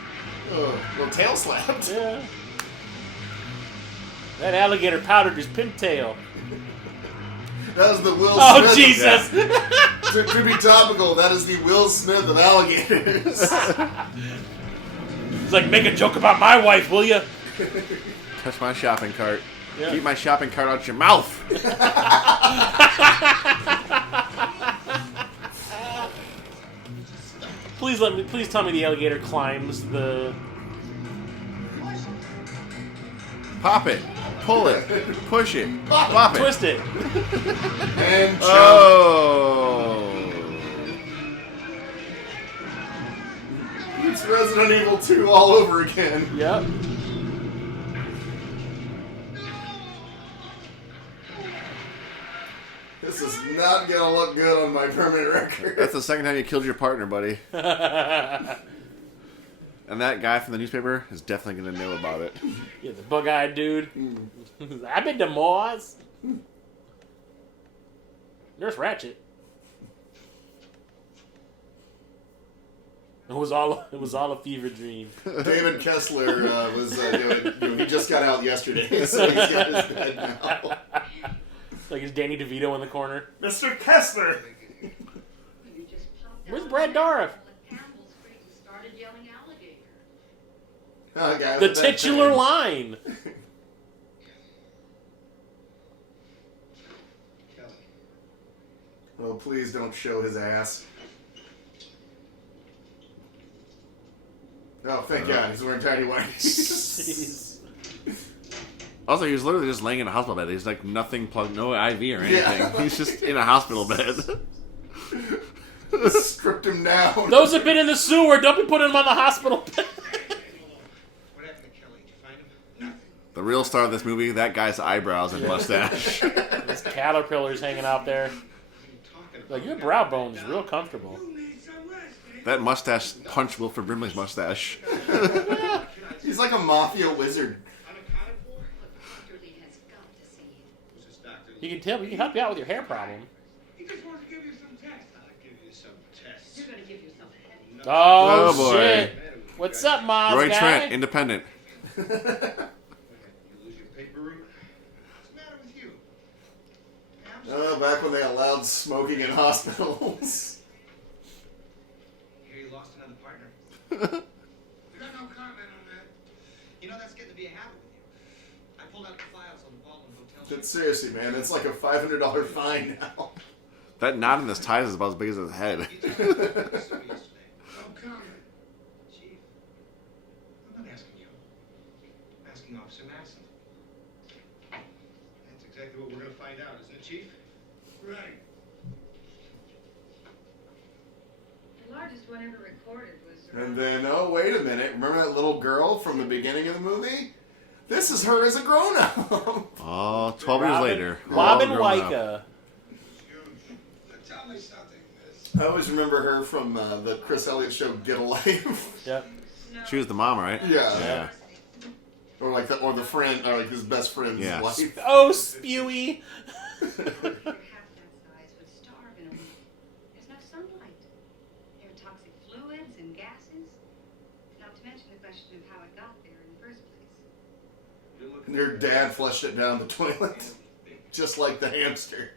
Well, tail slapped. Yeah. That alligator powdered his pimp tail. That was the Will Smith. Oh, Jesus! To be topical, that is the Will Smith of alligators. It's like, make a joke about my wife, will you? Touch my shopping cart. Yeah. Keep my shopping cart out your mouth. Please tell me the alligator climbs the... Pop it. Pull it. Push it. Pop it. Twist it. And Oh. It's Resident Evil 2 all over again. Yep. This is not gonna look good on my permanent record. That's the second time you killed your partner, buddy. And that guy from the newspaper is definitely going to know about it. Yeah, the bug-eyed dude. I've been to Mars. Nurse Ratchet. It was all a fever dream. David Kessler he just got out yesterday, so he's got his bed now. Like, is Danny DeVito in the corner? Mr. Kessler! Where's Brad Dourif? The titular line. Oh, please don't show his ass. Oh, thank God, he's wearing tiny whities. Also, he was literally just laying in a hospital bed. He's like nothing plugged, no IV or anything. Yeah. He's just in a hospital bed. Stripped him down. Those have been in the sewer. Don't be putting them on the hospital bed. The real star of this movie, that guy's eyebrows and mustache. There's caterpillars hanging out there. Like, your brow bone is real comfortable. That mustache punched Wilford Brimley's mustache. He's like a mafia wizard. You can tell. He can help you out with your hair problem. He just wants to give you some tests. I'll give you some tests. You're going to give yourself a headache. Oh, boy. shit. What's up, Moz Roy guy? Trent, independent. You lose your paper route? What's the matter with you? Oh, back when they allowed smoking in hospitals. Here you lost another partner. Got no comment on that. You know that's getting to be a habit with you. I pulled out the files on the Baldwin Hotel. But seriously, man, it's like a $500 fine now. That knot in his ties is about as big as his head. No comment. Chief, I'm not asking you. I'm asking Officer Madison. That's exactly what we're going to find out, isn't it, Chief? Right. The largest one ever recorded was. And then, oh, wait a minute. Remember that little girl from the beginning of the movie? This is her as a grown-up. Oh, 12 years later. Robin all grown up. Wyka. Tell me something, miss. I always remember her from the Chris Elliott show, Get a Life. Yep. She was the mom, right? Yeah. Or like the friend, or like his best friend's Yeah. wife. Oh, Spewy. Half that size would starve in a week. There's no sunlight. There are toxic fluids and gases. Not to mention the question of how it got there in the first place. And your dad flushed it down the toilet. Just like the hamster.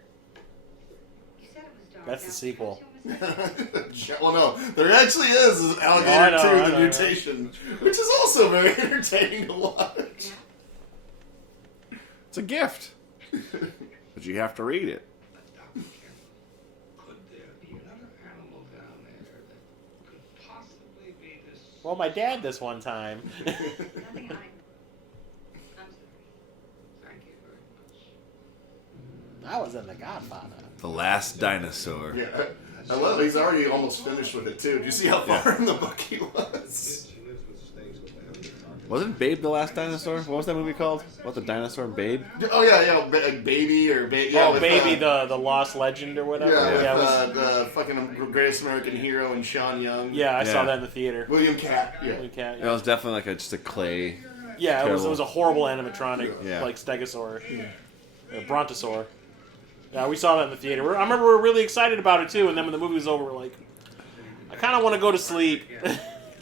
You said it was dark. That's the Now, sequel. Well, no, there actually is Alligator 2, the mutation, which is also very entertaining to watch. It's a gift. But you have to read it. Could there be another animal down there that could possibly be this? Well, my dad this one time. Nothing I know. I'm sorry. Thank you very much. I was in The Godfather. The Last Dinosaur. Yeah, I love it. He's already almost finished with it, too. Do you see how far in the book he was? Wasn't Babe the Last Dinosaur? What was that movie called? What, the dinosaur and Babe? Oh, yeah, Baby or Baby. Yeah, Oh, with, Baby, the Lost Legend or whatever. Yeah, with, it was- the fucking Greatest American Hero and Sean Young. yeah, I saw Yeah. that in the theater. William Cat. Yeah. William Cat, It was definitely like just a clay. Yeah, it was Terrible. a horrible animatronic, Yeah. like Stegosaur, Brontosaur. Yeah, we saw that in the theater. I remember we were really excited about it too, and then when the movie was over, we're like, I kind of want to go to sleep.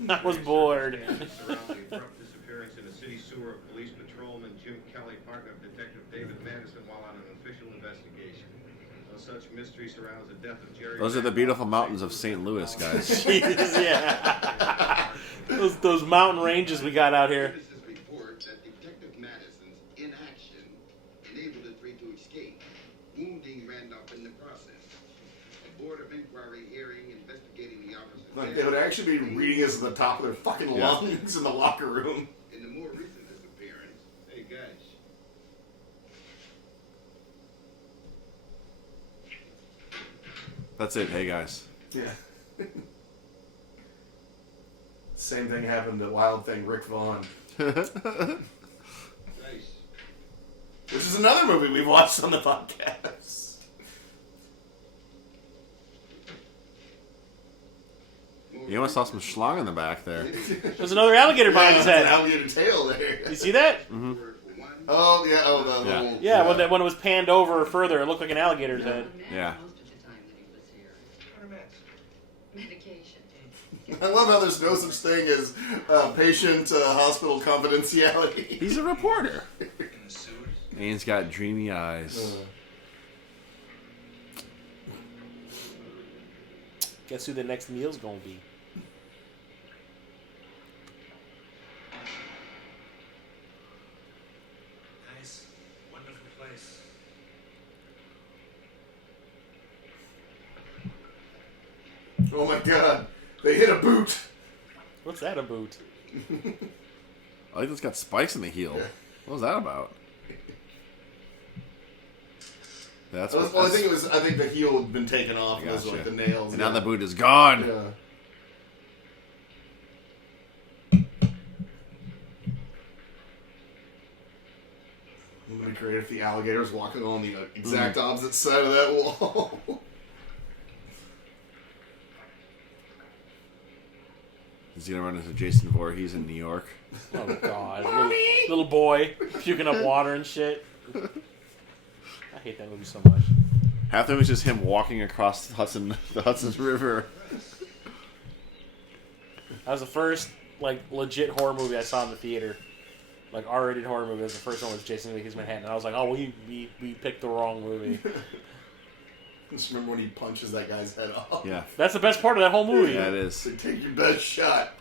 I was bored. Surrounding the abrupt disappearance in a city sewer of police patrolman Jim Kelly, partner of Detective David Madison, while on an official investigation. No such mystery surrounds the death of Jerry. Those are the beautiful mountains of St. Louis, guys. Jesus, yeah. those mountain ranges we got out here. Witnesses report that Detective Madison's inaction enabled the three to escape, wounding Randolph in the process. A board of inquiry hearing investigating the officer's Like, death they would actually be reading us at the top of their fucking Yeah. lungs in the locker room. in the more recent disappearance. Hey guys, That's it. Hey, guys. Yeah. Same thing happened to Wild Thing Rick Vaughn. nice. Which is another movie we've watched on the podcast. You almost saw some schlong in the back there. There's another alligator behind his Yeah, head. an alligator tail there. You see that? Mm-hmm. Oh, yeah. Oh, the Yeah. little... Yeah, when it was panned over further, it looked like an alligator's head. Yeah. Most of the time that he was here. What a mess. Medication. I love how there's no such thing as patient hospital confidentiality. He's a reporter. In the sewers? And he's got dreamy eyes. Guess who the next meal's gonna be? Nice. Wonderful place. Oh my god. They hit a boot. What's that a boot? I think it's got spikes in the heel. What was that about? That's what. Well, I think the heel had been taken off. And those were Gotcha. like the nails. And now the boot is gone. Yeah. It would be great if the alligator's walking on the exact opposite side of that wall. Is he gonna run into Jason Voorhees in New York? Oh god, little boy puking up water and shit. I hate that movie so much. Half the movie was just him walking across the Hudson's River. That was the first like legit horror movie I saw in the theater. Like R-rated horror movie. The first one was Jason Voorhees Manhattan. And I was like, oh, we picked the wrong movie. Just remember when he punches that guy's head off. Yeah, That's the best part of that whole movie. yeah, it is. So take your best shot.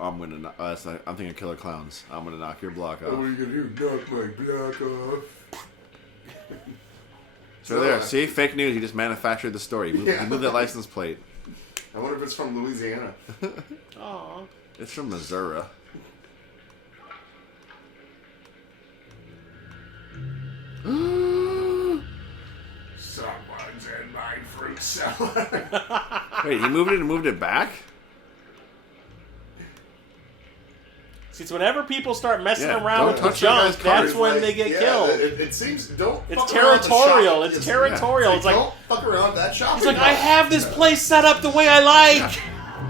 I'm thinking Killer Clowns. I'm gonna knock your block off. Oh, you're gonna knock my block off. So there, see? Fake news. He just manufactured the story. He moved that license plate. I wonder if it's from Louisiana. Aw. It's from Missouri. Someone's in my fruit salad. Wait, he moved it and moved it back? See, it's whenever people start messing Yeah, around don't with the touch your junk, guy's that's cars. when they get killed. It seems, don't It's fuck around with the territorial. shop. It's territorial. Yeah. It's like, don't fuck around with that shopping he's like, cart. I have this place set up the way I like.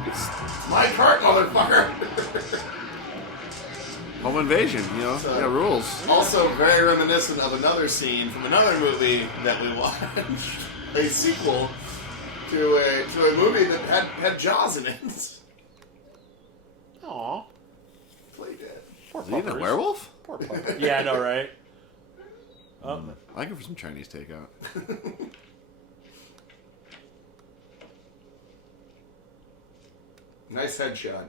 It's my cart, motherfucker. Home invasion, you know, So- yeah, rules. Also very reminiscent of another scene from another movie that we watched. A sequel to a movie that had Jaws in it. Aw. Play dead. Poor Is he even a puppers. werewolf? Poor puppers. Yeah, I know, right? Oh. I like it for some Chinese takeout. Nice headshot.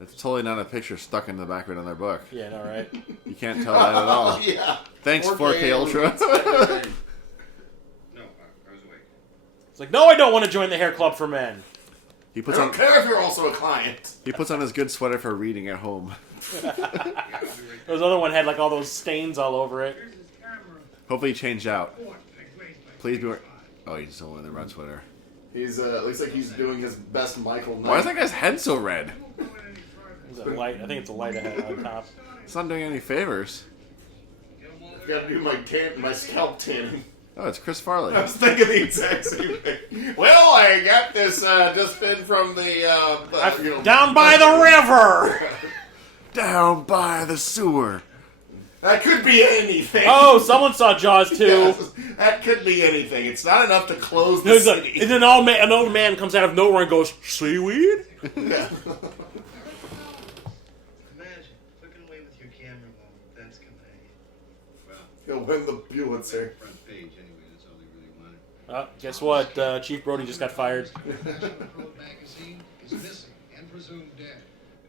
It's totally not a picture stuck in the background of their book. Yeah, I know, right? You can't tell that at all. Yeah. Thanks, 4K Ultra. No, I was awake. It's like, no, I don't want to join the hair club for men. He I puts don't on care if you're also a client. he puts on his good sweater for reading at home. Those other one had like all those stains all over it. Hopefully he changed out. Please be. Oh, he's still in the red sweater. He's looks like he's doing his best Michael Knight. Why is that guy's head so red? Is it light? I think it's a light ahead on top. It's not doing any favors. Gotta do my scalp tanning. Oh, it's Chris Farley. I was thinking the exact same thing. Well, I got this just in from the Down by the river! Down by the sewer. That could be anything. Oh, someone saw Jaws too. Yes, that could be anything. It's not enough to close the There's city. and then an old man comes out of nowhere and goes, seaweed? Yeah. Imagine clicking away with your camera while that's conveyed. Well, He'll win the Pulitzer. front page anyway. That's all they really wanted. Guess what? Chief Brody just got fired. Road magazine is missing and presumed dead.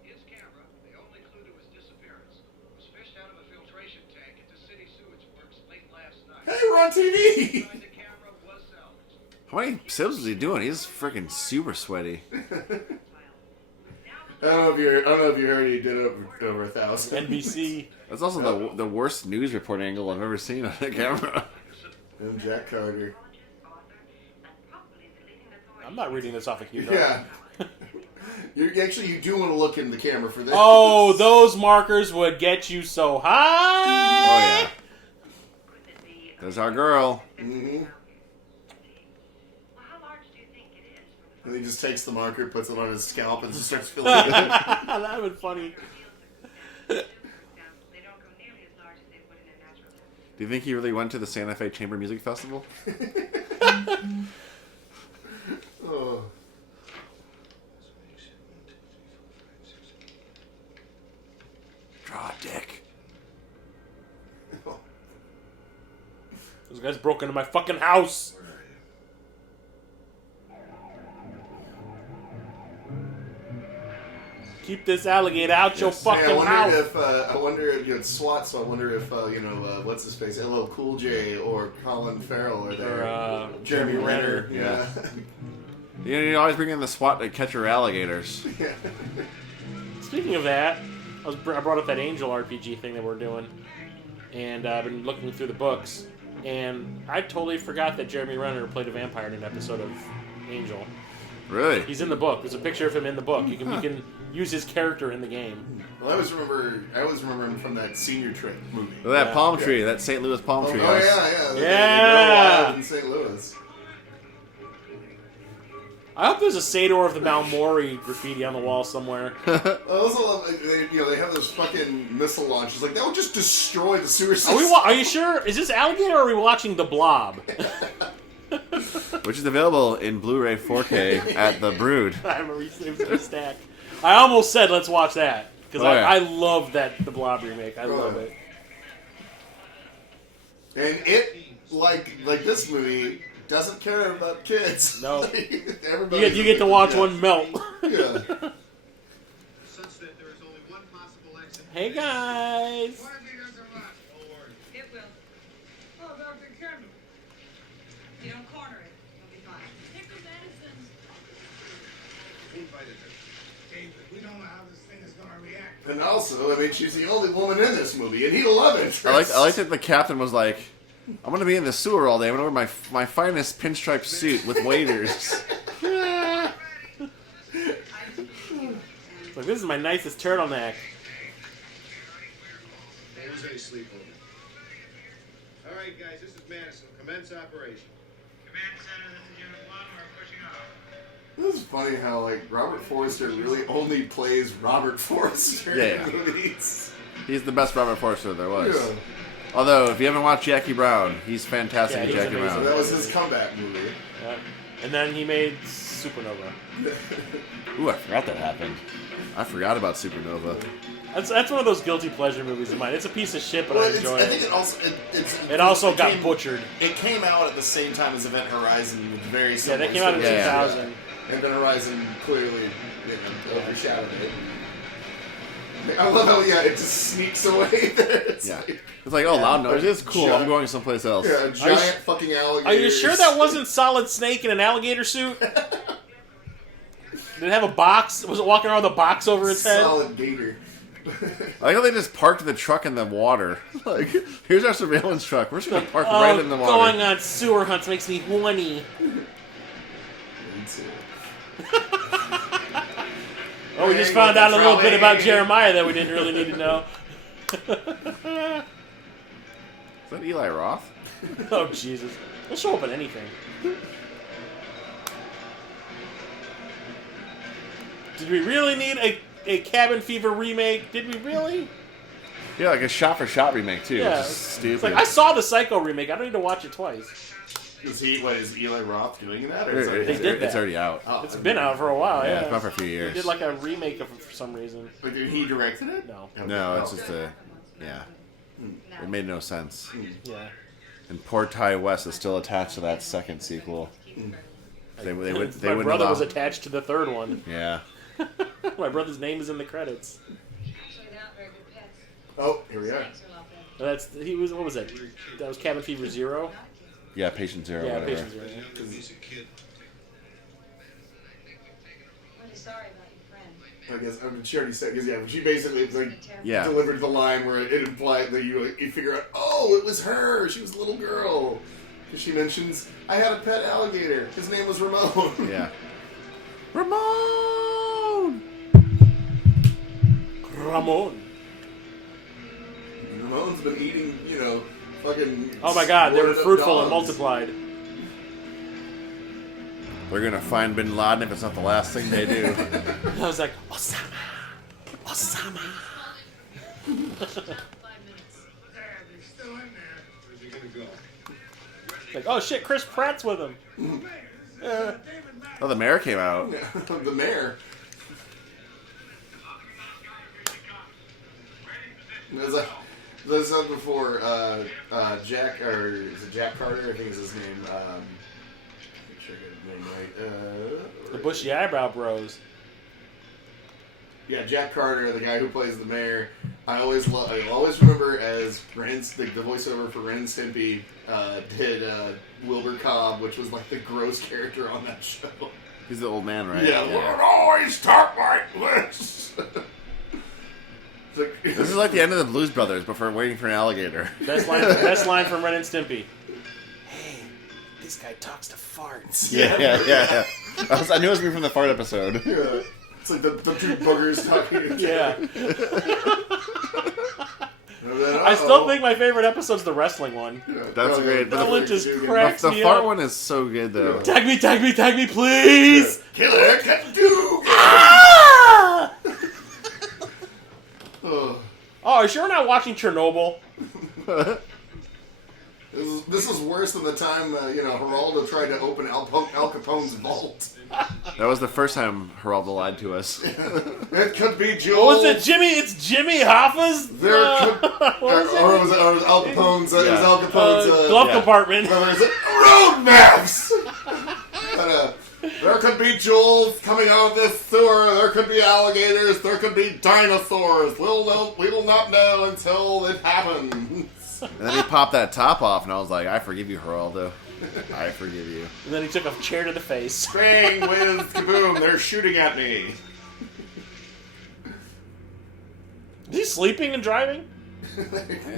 His camera, the only clue to his disappearance, was fished out of a filtration tank at the city sewage works late last night. Hey, we're on TV. The camera was salvaged. How many sips is he doing? He's freaking super sweaty. I don't know if you heard he did over 1,000. NBC. That's also the worst news reporting angle I've ever seen on a camera. And Jack Carter. I'm not reading this off a keynote. Yeah. You do want to look in the camera for this. Oh, those markers would get you so high. Oh yeah. There's our girl. Mm-hmm. And he just takes the marker, puts it on his scalp, and just starts filling it in. That would be funny. Do you think he really went to the Santa Fe Chamber Music Festival? Oh. Draw a dick. Those guys broke into my fucking house. Keep this alligator out your fucking mouth. I wonder if it's SWAT, so I wonder if what's his face, LL Cool J or Colin Farrell are there. Or Jeremy Renner. Yeah. You always bring in the SWAT to catch your alligators. Yeah. Speaking of that, I brought up that Angel RPG thing that we're doing, and I've been looking through the books, and I totally forgot that Jeremy Renner played a vampire in an episode of Angel. Really? He's in the book. There's a picture of him in the book. You can use his character in the game. Well, I always remember him from that Senior Trip movie. Well, that palm tree, that St. Louis palm tree. Oh, house. yeah. The Yeah. girl wild in St. Louis. I hope there's a Sador of the Malmori graffiti on the wall somewhere. I also love, they have those fucking missile launches. Like, that would just destroy the sewer Are system. are you sure? Is this Alligator or are we watching The Blob? Which is available in Blu-ray 4K at The Brood. I remember it was in a stack. I almost said let's watch that. Because I love The Blob remake. I love it. And it, like this movie, doesn't care about kids. No. Everybody You get to watch one melt. Yeah. Hey guys. It will. Oh, Dr. Kendall. If you don't corner it, you'll be fine. Pick the medicines. Who invited her? David, we don't know how this thing is going to react. And also, I mean, she's the only woman in this movie, and he'd love it. I like that the captain was like, I'm going to be in the sewer all day. I'm going to wear my finest pinstripe suit with waders. Like, this is my nicest turtleneck. Jose, sleepover. All right, guys, this is Madison. Commence operation. Command Center, this is Unit 1. We're pushing off. This is funny how, like, Robert Forster really only plays Robert Forster Yeah. in movies. He's the best Robert Forster there was. Yeah. Although, if you haven't watched Jackie Brown, he's fantastic Yeah, in he's Jackie amazing. So Brown. that was his comeback movie. Yeah. And then he made Supernova. Ooh, I forgot that happened. I forgot about Supernova. That's one of those guilty pleasure movies of mine. It's a piece of shit, but I enjoy I think it. it also got came- butchered. It came out at the same time as Event Horizon, with very Yeah, similar. that came out in stories. 2000. And Event Horizon clearly, overshadowed it. I love how it just sneaks away there. It's Yeah. like, It's like, oh, loud noise. It's cool. I'm going someplace else. yeah, a giant fucking alligator. Are you sure that wasn't Solid Snake in an alligator suit? Did it have a box? Was it walking around with a box over its head? Solid gator. I like how they just parked the truck in the water. Like, here's our surveillance truck. We're just going to park right in the water. Going on sewer hunts makes me horny. Oh, we just found out a little bit about Jeremiah that we didn't really need to know. Is that Eli Roth? Oh, Jesus. He'll show up in anything. Did we really need a Cabin Fever remake? Did we really? Yeah, like a shot-for-shot remake, too. Yeah. Which is stupid. It's like, I saw the Psycho remake. I don't need to watch it twice. Is Eli Roth doing that? They did that. It's already out. Oh, It's been out for a while, yeah. It's been out for a few years. They did like a remake of it for some reason. But did he directed it? No. No, it's just a... Yeah. It made no sense. Yeah. And poor Ty West is still attached to that second sequel. They would My brother was attached to the third one. Yeah. My brother's name is in the credits. Actually, they're not very good pets. Oh, here we are. Snakes are a lot better. What was that? That was Cabin Fever 0? Yeah, Patient Zero, Yeah, whatever. Patient Zero. He's a kid. I'm really sorry about your friend. I guess she already said, because she basically Yeah. delivered the line where it implied that you figure out, oh, it was her. She was a little girl. Because she mentions, I had a pet alligator. His name was Ramon. Yeah. Ramon! Ramon. Ramon's been eating, fucking... Oh my god, they were bloated up fruitful and dogs. multiplied. We're gonna find Bin Laden if it's not the last thing they do. I was like, Osama. Osama. Still in there. Where's he gonna go? Like, oh shit, Chris Pratt's with him. Oh, the mayor came out. The mayor. As I said before, Jack, or is it Jack Carter? I think is his name. Make sure I get his name right. The bushy eyebrow bros. Yeah, Jack Carter, the guy who plays the mayor. I always remember as the voiceover for Ren and Stimpy did Wilbur Cobb, which was like the gross character on that show. He's the old man, right? Yeah, Lord, always talk like this. This is like the end of the Blues Brothers, but for waiting for an alligator. Best line from Ren and Stimpy. Hey, this guy talks to farts. Yeah. I knew it was me from the fart episode. Yeah. It's like the two boogers talking. Yeah. Then, I still think my favorite episode's the wrestling one. That's great. That one just The cracks me fart up. one is so good, though. Tag me, please! Killer Cat Duke! Ah! Oh, are you sure we're not watching Chernobyl? This is worse than the time, Geraldo tried to open Al Capone's vault. That was the first time Geraldo lied to us. It could be Jules. What was it, Jimmy? It's Jimmy Hoffa's? Or was it Al Capone's? It was Al Capone's glove compartment. Road maps! There could be jewels coming out of this sewer. There could be alligators. There could be dinosaurs. We will not know until it happens. And then he popped that top off, and I was like, I forgive you, Geraldo. I forgive you. And then he took a chair to the face. Bang, whiz, kaboom, they're shooting at me. Is he sleeping and driving?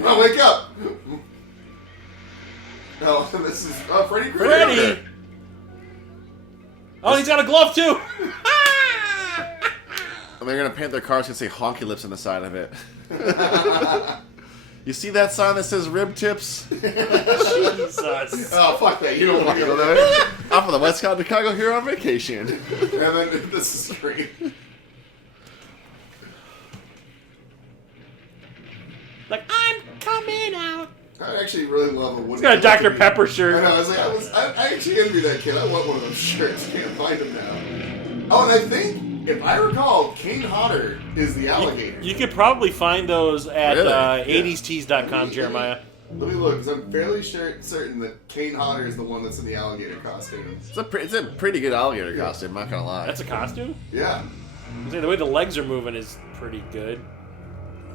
Oh, wake up! No, this is Freddy Krueger. Freddy! Oh, he's got a glove too! And they're going to paint their cars and say honky lips on the side of it. You see that sign that says rib tips? Jesus. Oh, fuck that. You don't want to go there. I'm from the West Coast of Chicago here on vacation. And then this is great. Like, I'm coming out. I actually really love a wooden. He's got a Dr. Pepper shirt. I know. I actually envy that kid. I want one of those shirts. Can't find them now. Oh, and I think, if I recall, Kane Hodder is the alligator. You could probably find those at Really? 80stees.com, Jeremiah. Let me look, because I'm fairly certain that Kane Hodder is the one that's in the alligator costume. It's a pretty good alligator costume, I'm not going to lie. That's a costume? Yeah. I say, the way the legs are moving is pretty good.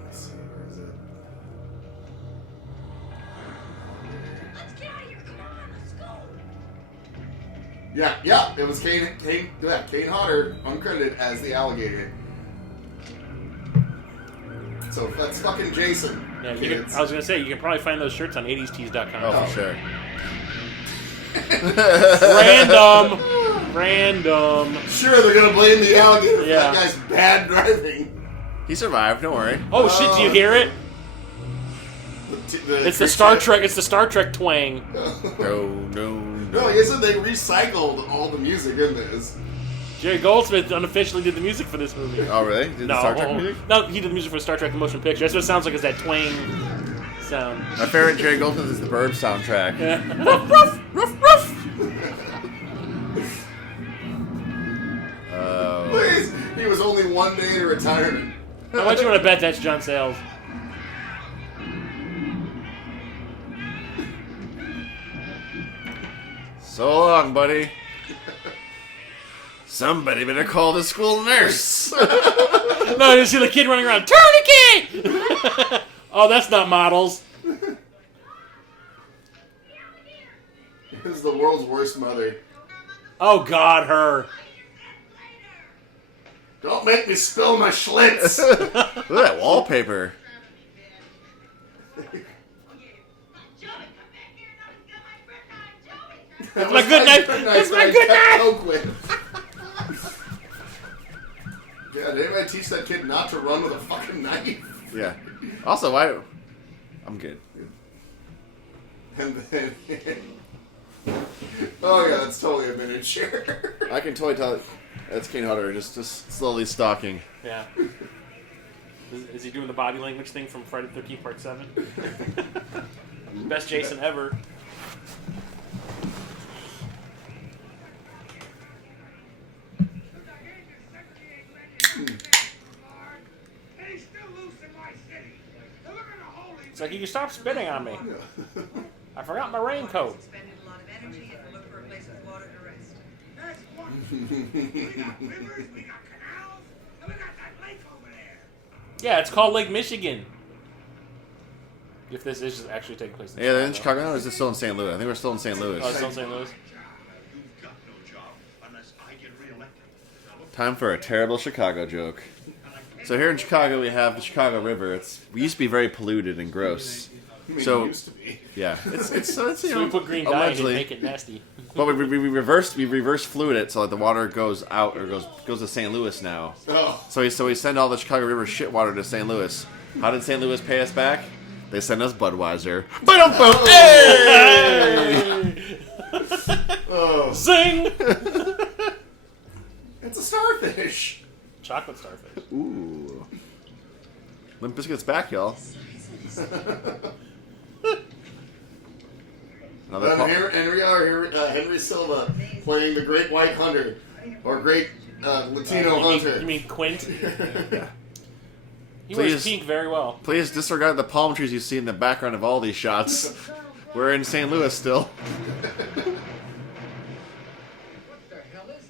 Let's see, where is it? Let's get out of here. Come on, let's go. Yeah, it was Kane Hodder, uncredited as the alligator. So that's fucking Jason. Yeah, kids. I was going to say, you can probably find those shirts on 80stees.com. Oh, for sure. Random. Sure, they're gonna blame the alligator for Yeah. that guy's bad driving. He survived, don't worry. Oh, shit, do you hear it? It's the Star Trek. It's the Star Trek twang. No, he said they recycled all the music in this. Jerry Goldsmith unofficially did the music for this movie. Oh, really? Did the Star Trek music? No, he did the music for Star Trek: The Motion Picture. That's what it sounds like. Is that twang sound? My favorite Jerry Goldsmith is the Bird soundtrack. Yeah. Ruff, ruff, ruff. Please, he was only one day to retirement. How much you want to bet that's John Sayles? So long, buddy. Somebody better call the school nurse. No, you see the kid running around. Tourniquet! Oh, that's not models. This is the world's worst mother. Oh, God, her. Don't make me spill my Schlitz. Look at that wallpaper. That's my good knife. That's my good knife. Yeah, did anybody teach that kid not to run with a fucking knife? Yeah. Also, I'm good. And then... oh yeah, that's totally a miniature. I can totally tell that's Kane Hodder just slowly stalking. Yeah. Is he doing the body language thing from Friday the 13th Part 7? Best Jason ever. It's like, you can stop spitting on me. I forgot my raincoat. Expended a lot of energy and look for a place with water to rest. That's wonderful. We got rivers, we got canals, and we got that lake over there. Yeah, it's called Lake Michigan. If this is actually taking place in Yeah, they're in Chicago now, or is it still in St. Louis? I think we're still in St. Louis. Oh, it's still in St. Louis? You've got no job unless I get reelected. Time for a terrible Chicago joke. So here in Chicago, we have the Chicago River. We used to be very polluted and gross. So, used to be. yeah, it's So we put green dye in it and allegedly. make it nasty. But we reverse fluid it so like the water goes out or goes to St. Louis now. Oh. So we send all the Chicago River shit water to St. Louis. How did St. Louis pay us back? They send us Budweiser. Ba-dum-bum. Hey! Oh. Zing! It's a starfish. Chocolate starfish. Ooh. Limp Bizkit's back, y'all. Another Henry Silva playing the Great White Hunter, or Great Latino Hunter. You mean Quint? Yeah. He Please. wears pink very well. Please disregard the palm trees you see in the background of all these shots. We're in St. Louis still. What the hell is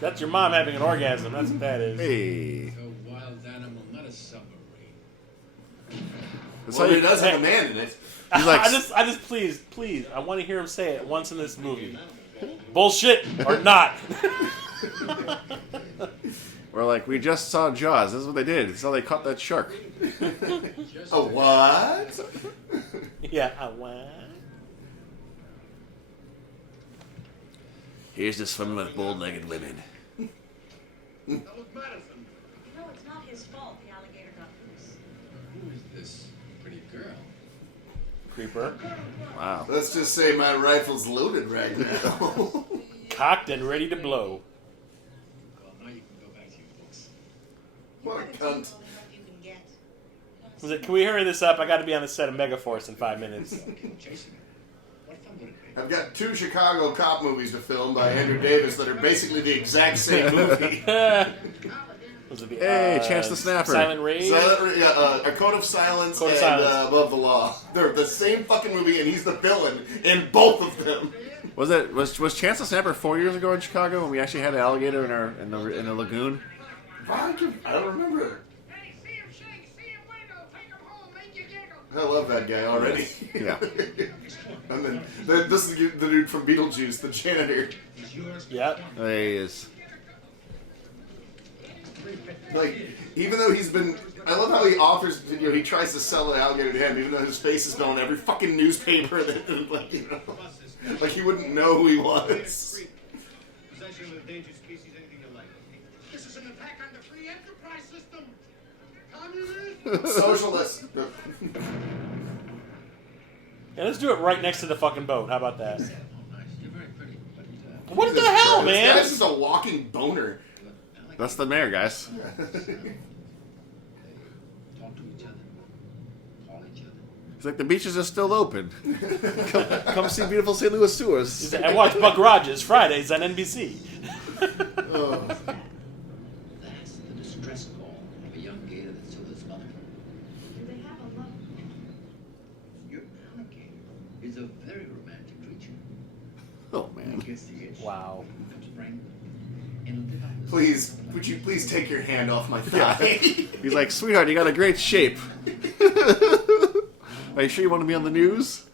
That's your mom having an orgasm. That's what that is. Hey. A wild animal, not a submarine. Well, it does have a man in it. He's like, I just, please, I want to hear him say it once in this movie. Bullshit or not. we're like, we just saw Jaws. This is what they did. This is how they caught that shark. A what? Yeah, a what? Here's to swimming with bold-legged women. That was Madison. No, it's not his fault the alligator got loose. Who is this pretty girl? Creeper. Wow. Let's just say my rifle's loaded right now. Cocked and ready to blow. Well, now you can go back to your books. What a cunt. You can get. Was it, can we hurry this up? I got to be on the set of Megaforce in 5 minutes. Jason, what fun would it be? I've got 2 Chicago cop movies to film by Andrew Davis that are basically the exact same movie. Was it the, Hey, Chance the Snapper. Silent Rage? A Code of Silence Code of and Silence. Above the Law. They're the same fucking movie, and he's the villain in both of them. Was Chance the Snapper 4 years ago in Chicago when we actually had an alligator in the lagoon? I don't remember. Hey, see him shake, see him wiggle, take him home, make you giggle. I love that guy already. Yeah. And then this is the dude from Beetlejuice, the janitor. Yep. There he is. Like, even though he's been... I love how he offers... he tries to sell an alligator to him, even though his face is known in every fucking newspaper that, like, like he wouldn't know who he was. Possession of a endangered species, anything you like. This is an attack on the free enterprise system. Communist. Socialist. Yeah, let's do it right next to the fucking boat. How about that? Oh, nice. You're very pretty. But, What the hell, This man? guy's just a walking boner. I like That's the mayor, guys. they talk to each other, call each other. He's like, the beaches are still open. Come see beautiful St. Louis sewers. I watch Buck Rogers Fridays on NBC. Oh. That's the distress call of a young gator that Silva's mother. Do they have a love? Your alligator is a very romantic creature. Oh, man. Gets the itch. Wow. Comes spring. And live out the Please, would you please take your hand off my thigh? He's like, sweetheart, you got a great shape. Are you sure you want to be on the news?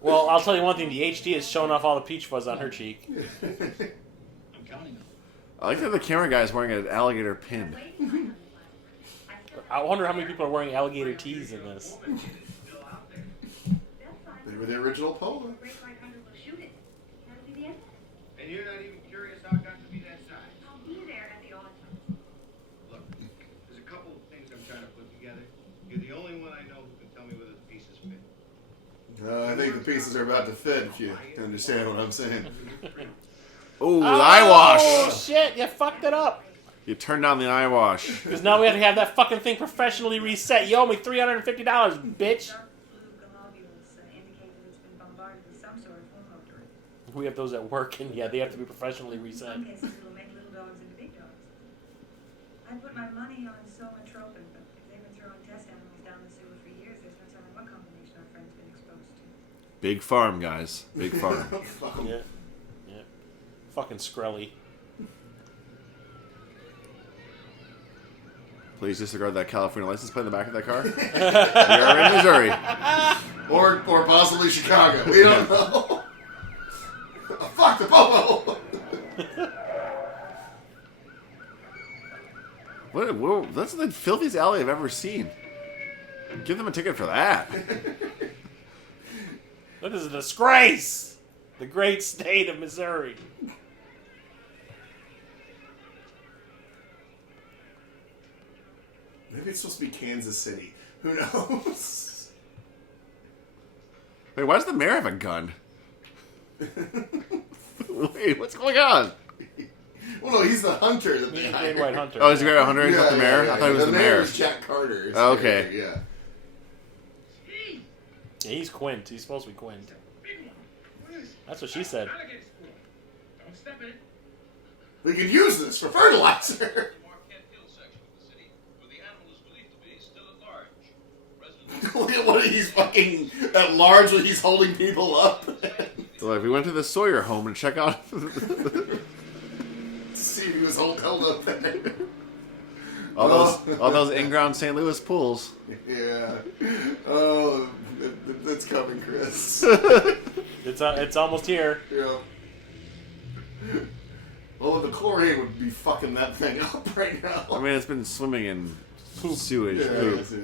Well, I'll tell you one thing. The HD is showing off all the peach fuzz on her cheek. I'm counting on it. I like that the camera guy is wearing an alligator pin. I wonder how many people are wearing alligator tees in this. They were the original polo. Great White Hunter will shoot it. That'll be the end. And you're not even curious how it got to be that size. I'll be there at the autumn. Look, there's a couple of things I'm trying to put together. You're the only one I know who can tell me whether the pieces fit. I think the pieces are about to fit, if you understand what I'm saying. Oh, the eye wash. Oh, shit. You fucked it up. You turned down the eye wash. Because now we have to have that fucking thing professionally reset. You owe me $350, bitch. Dark blue globules indicate that it's been bombarded with some sort of hormone. We have those at work, and yeah, they have to be professionally In reset. some cases, it'll make little dogs into big dogs. I put my money on somatropin, but if they've been throwing test animals down the sewer for years, there's no telling what combination our friend's been exposed to. Big farm, guys. Big farm. Yeah. Yeah. Fucking Skrelly. Please disregard that California license plate in the back of that car. We are in Missouri. Or possibly Chicago. We don't know. Fuck the polo! What, that's the filthiest alley I've ever seen. Give them a ticket for that. That is a disgrace! The great state of Missouri. Maybe it's supposed to be Kansas City. Who knows? Wait, why does the mayor have a gun? Wait, what's going on? Well, no, he's the hunter. The He's a great white hunter. Oh, he's a great hunter? He's not the mayor? I thought he was the mayor. is Jack Carter. Oh, okay. Yeah. Yeah, he's Quint. He's supposed to be Quint. That's what she said. Alligator school. Don't step in. We could use this for fertilizer. section of the city, where the animal is believed to be still at large. Look at what he's fucking at large when he's holding people up. So if we went to the Sawyer home and check out... See who all those in-ground St. Louis pools. Yeah. Oh, it's coming, Chris. It's almost here. Yeah. Well, the chlorine would be fucking that thing up right now. I mean, it's been swimming in sewage. Yeah, Poop. yeah.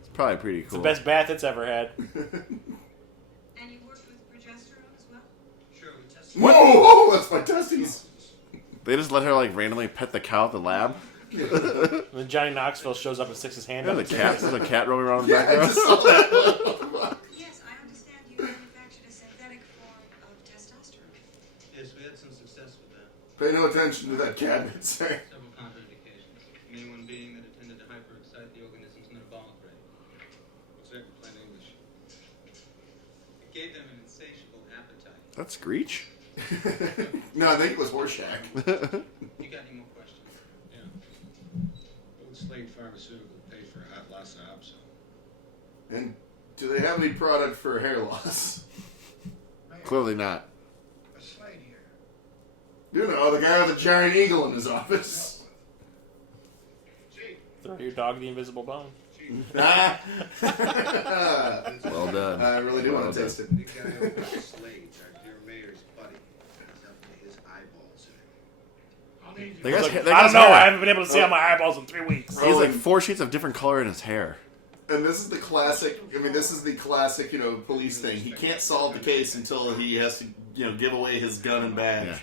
It's probably pretty cool. It's the best bath it's ever had. And you worked with progesterone as well? Sure, we tested. Whoa, that's my testes. They just let her like randomly pet the cow at the lab. And then Johnny Knoxville shows up and sticks his hand Yeah, up. there's a cat roaming around in the Yeah, I background. just saw that. Yes, I understand you manufactured a synthetic form of testosterone. Yes, we had some success with that. Pay no attention to that cabinet, sir. Several contraindications. The main one being that it tended to hyperexcite the organism's metabolic rate. What's that in plain English? It gave them an insatiable appetite. That's Screech? No, I think it was Horseshack. You got any more questions? Yeah. What would Slade Pharmaceutical pay for a hot Lhasa Apso? And do they have any product for hair loss? Clearly not. A Slade here. You know, the guy with the giant eagle in his office. Chief. Throw your dog the invisible bone. Ah. Well done. I really do Well want to done. taste it. The guy over at Slade's, our dear mayor's buddy. He's up to his eyeballs in it. I'll need you. The guy's, Like, the I guy's don't know. hair. I haven't been able to see on my eyeballs in 3 weeks. He has like 4 sheets of different color in his hair. And this is the classic. I mean, this is the classic. You know, police thing. He can't solve the case until he has to, you know, give away his gun and badge. Yeah.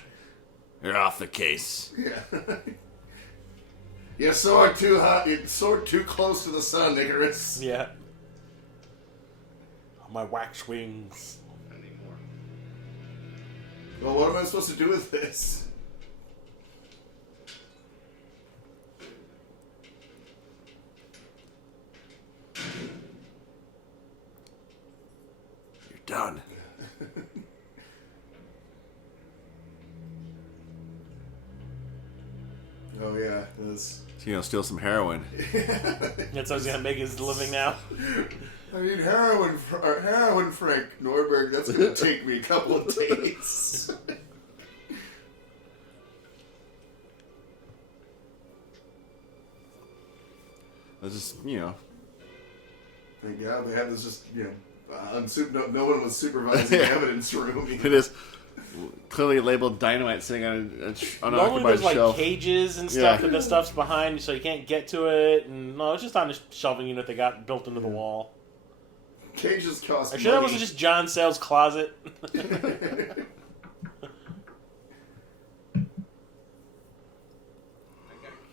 You're off the case. Yeah. You soared too hot. You soared too close to the sun, Icarus. Yeah. On my wax wings. Anymore. Well, what am I supposed to do with this? You're done. Oh yeah, this. So you're gonna steal some heroin. That's how he's gonna make his living now. I need heroin, Frank Norberg. That's gonna take me a couple of days. That's just, you know. Thank God they had this just, you know, no one was supervising the evidence room. It is clearly labeled dynamite sitting on an Normally unoccupied there's like shelf. cages and stuff that the stuff's behind, so you can't get to it. And no, it's just on the shelving unit they got built into the wall. Cages cost Are you sure that money. wasn't just John Sayles' closet? I got a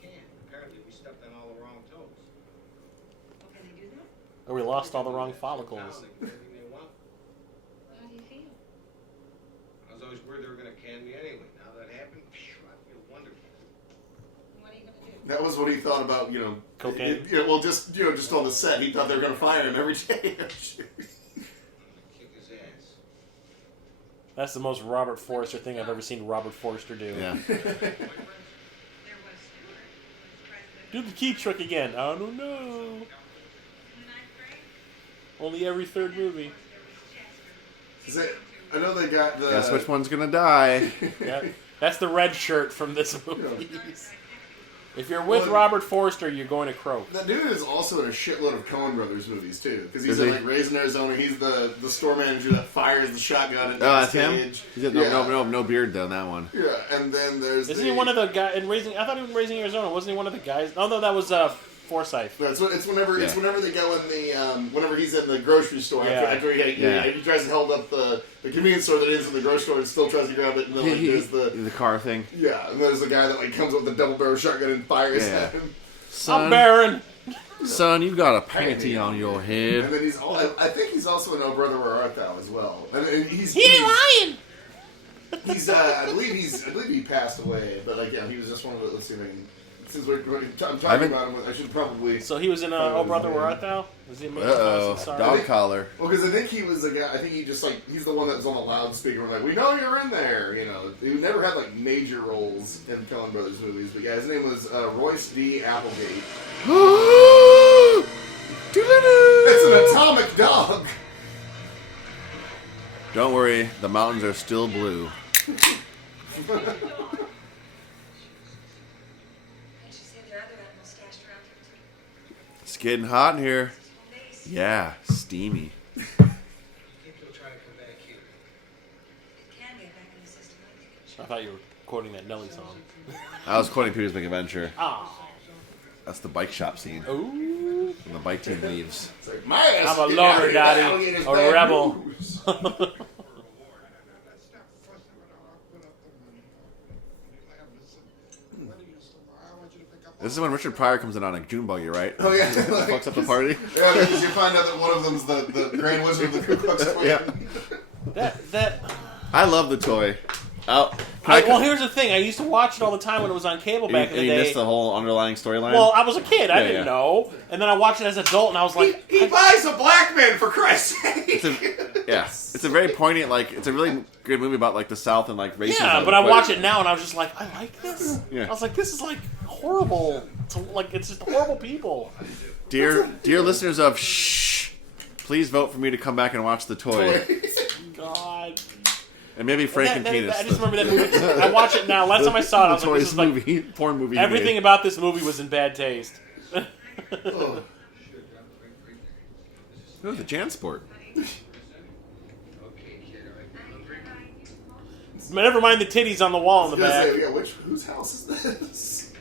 can. Apparently we stepped on all the wrong toes. Well, can they do that? Or we lost all the wrong follicles. They can do anything they want. How do you feel? I was always worried they were going to can me anyway. Now that happened, phew, I feel wonderful. What are you going to do? That was what he thought about, you know, Cocaine? Well, just just on the set, he thought they were going to fire him every day. Kick his ass. That's the most Robert Forster thing I've ever seen Robert Forster do. Yeah. There was Stewart, who was president Do the key trick again. I don't know. in the 9th grade. Only every third movie. Is it, I know they got the. Guess which one's gonna die? Yeah, that's the red shirt from this movie. If you're with Robert Forster, you're going to croak. That dude is also in a shitload of Coen Brothers movies too, because he's Is in he? like Raising Arizona. He's the store manager that fires the shotgun at That's him. stage. He's got no beard though in that one. Yeah, and then there's. Isn't he one of the guys in Raising? I thought he was in Raising Arizona. Wasn't he one of the guys? Oh no, that was Forsyth. It's whenever Yeah. they go in the whenever he's in the grocery store Yeah. after he tries to hold up the convenience store that is in the grocery store and still tries to grab it, and then like, there's the car thing. Yeah, and there's the guy that like comes up with a double barrel shotgun and fires Yeah. at him. Son, I'm Baron. Son, you got a panty on your And head. then I think he's also in Oh Brother Where Art Thou as well. And he's lying. He's I believe he passed away, but like yeah, he was just one of the. Let's see if I can. Since I'm talking about him, I should probably. So he was in Oh Brother Where Art Thou? Was he in Dog collar. Well, because I think he was the guy. I think he just like he's the one that was on the loudspeaker. Like we know you're in there. You know, he never had like major roles in Coen Brothers movies. But yeah, his name was Royce D. Applegate. It's an atomic dog. Don't worry, the mountains are still blue. Can't you say their other animal stash getting hot in here. Yeah, steamy. Think he'll try to come back here. Can get back in the system. I thought you were quoting that Nelly song. I was quoting Peter's Big Adventure. Ah. That's the bike shop scene. Ooh. When the bike team leaves. It's like, my ass I'm a is lover, out daddy. of Alligator's A bad rebel. news. This is when Richard Pryor comes in on a June buggy, right? Oh, yeah. Fucks up the party. Yeah, because you find out that one of them's the Grand Wizard of the Ku Klux Klan. Yeah. That. I love the toy. Oh, Well, here's the thing. I used to watch it all the time when it was on cable back in the and day. you missed the whole underlying storyline? Well, I was a kid. I Yeah, didn't yeah. know. And then I watched it as an adult, and I was like... He buys a black man, for Christ's sake! It's a very poignant, like, it's a really good movie about, like, the South and, like, racism. Yeah, but I watch it now, and I was just like, I like this. Yeah. I was like, this is, like, horrible. It's just horrible people. Dear listeners of Shh, please vote for me to come back and watch the toy. God. And maybe Frank and Penis. I just remember that movie. I watch it now. Last time I saw it, I was like, this is like... movie, porn movie. Everything about this movie was in bad taste. Oh, the Jansport. Never mind the titties on the wall in the back. Yeah, whose house is this?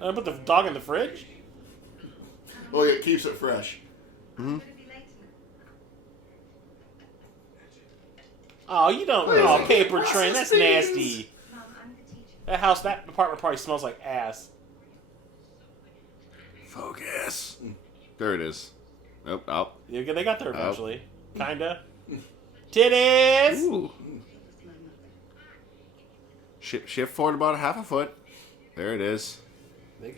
I put the dog in the fridge? Well, it keeps it fresh. Mm-hmm. Oh, you don't. Oh, paper train. That's nasty. That apartment probably smells like ass. Focus. There it is. Nope. Out. Yeah, they got there eventually. Kinda. Titties! Ooh. Shift forward about half a foot. There it is.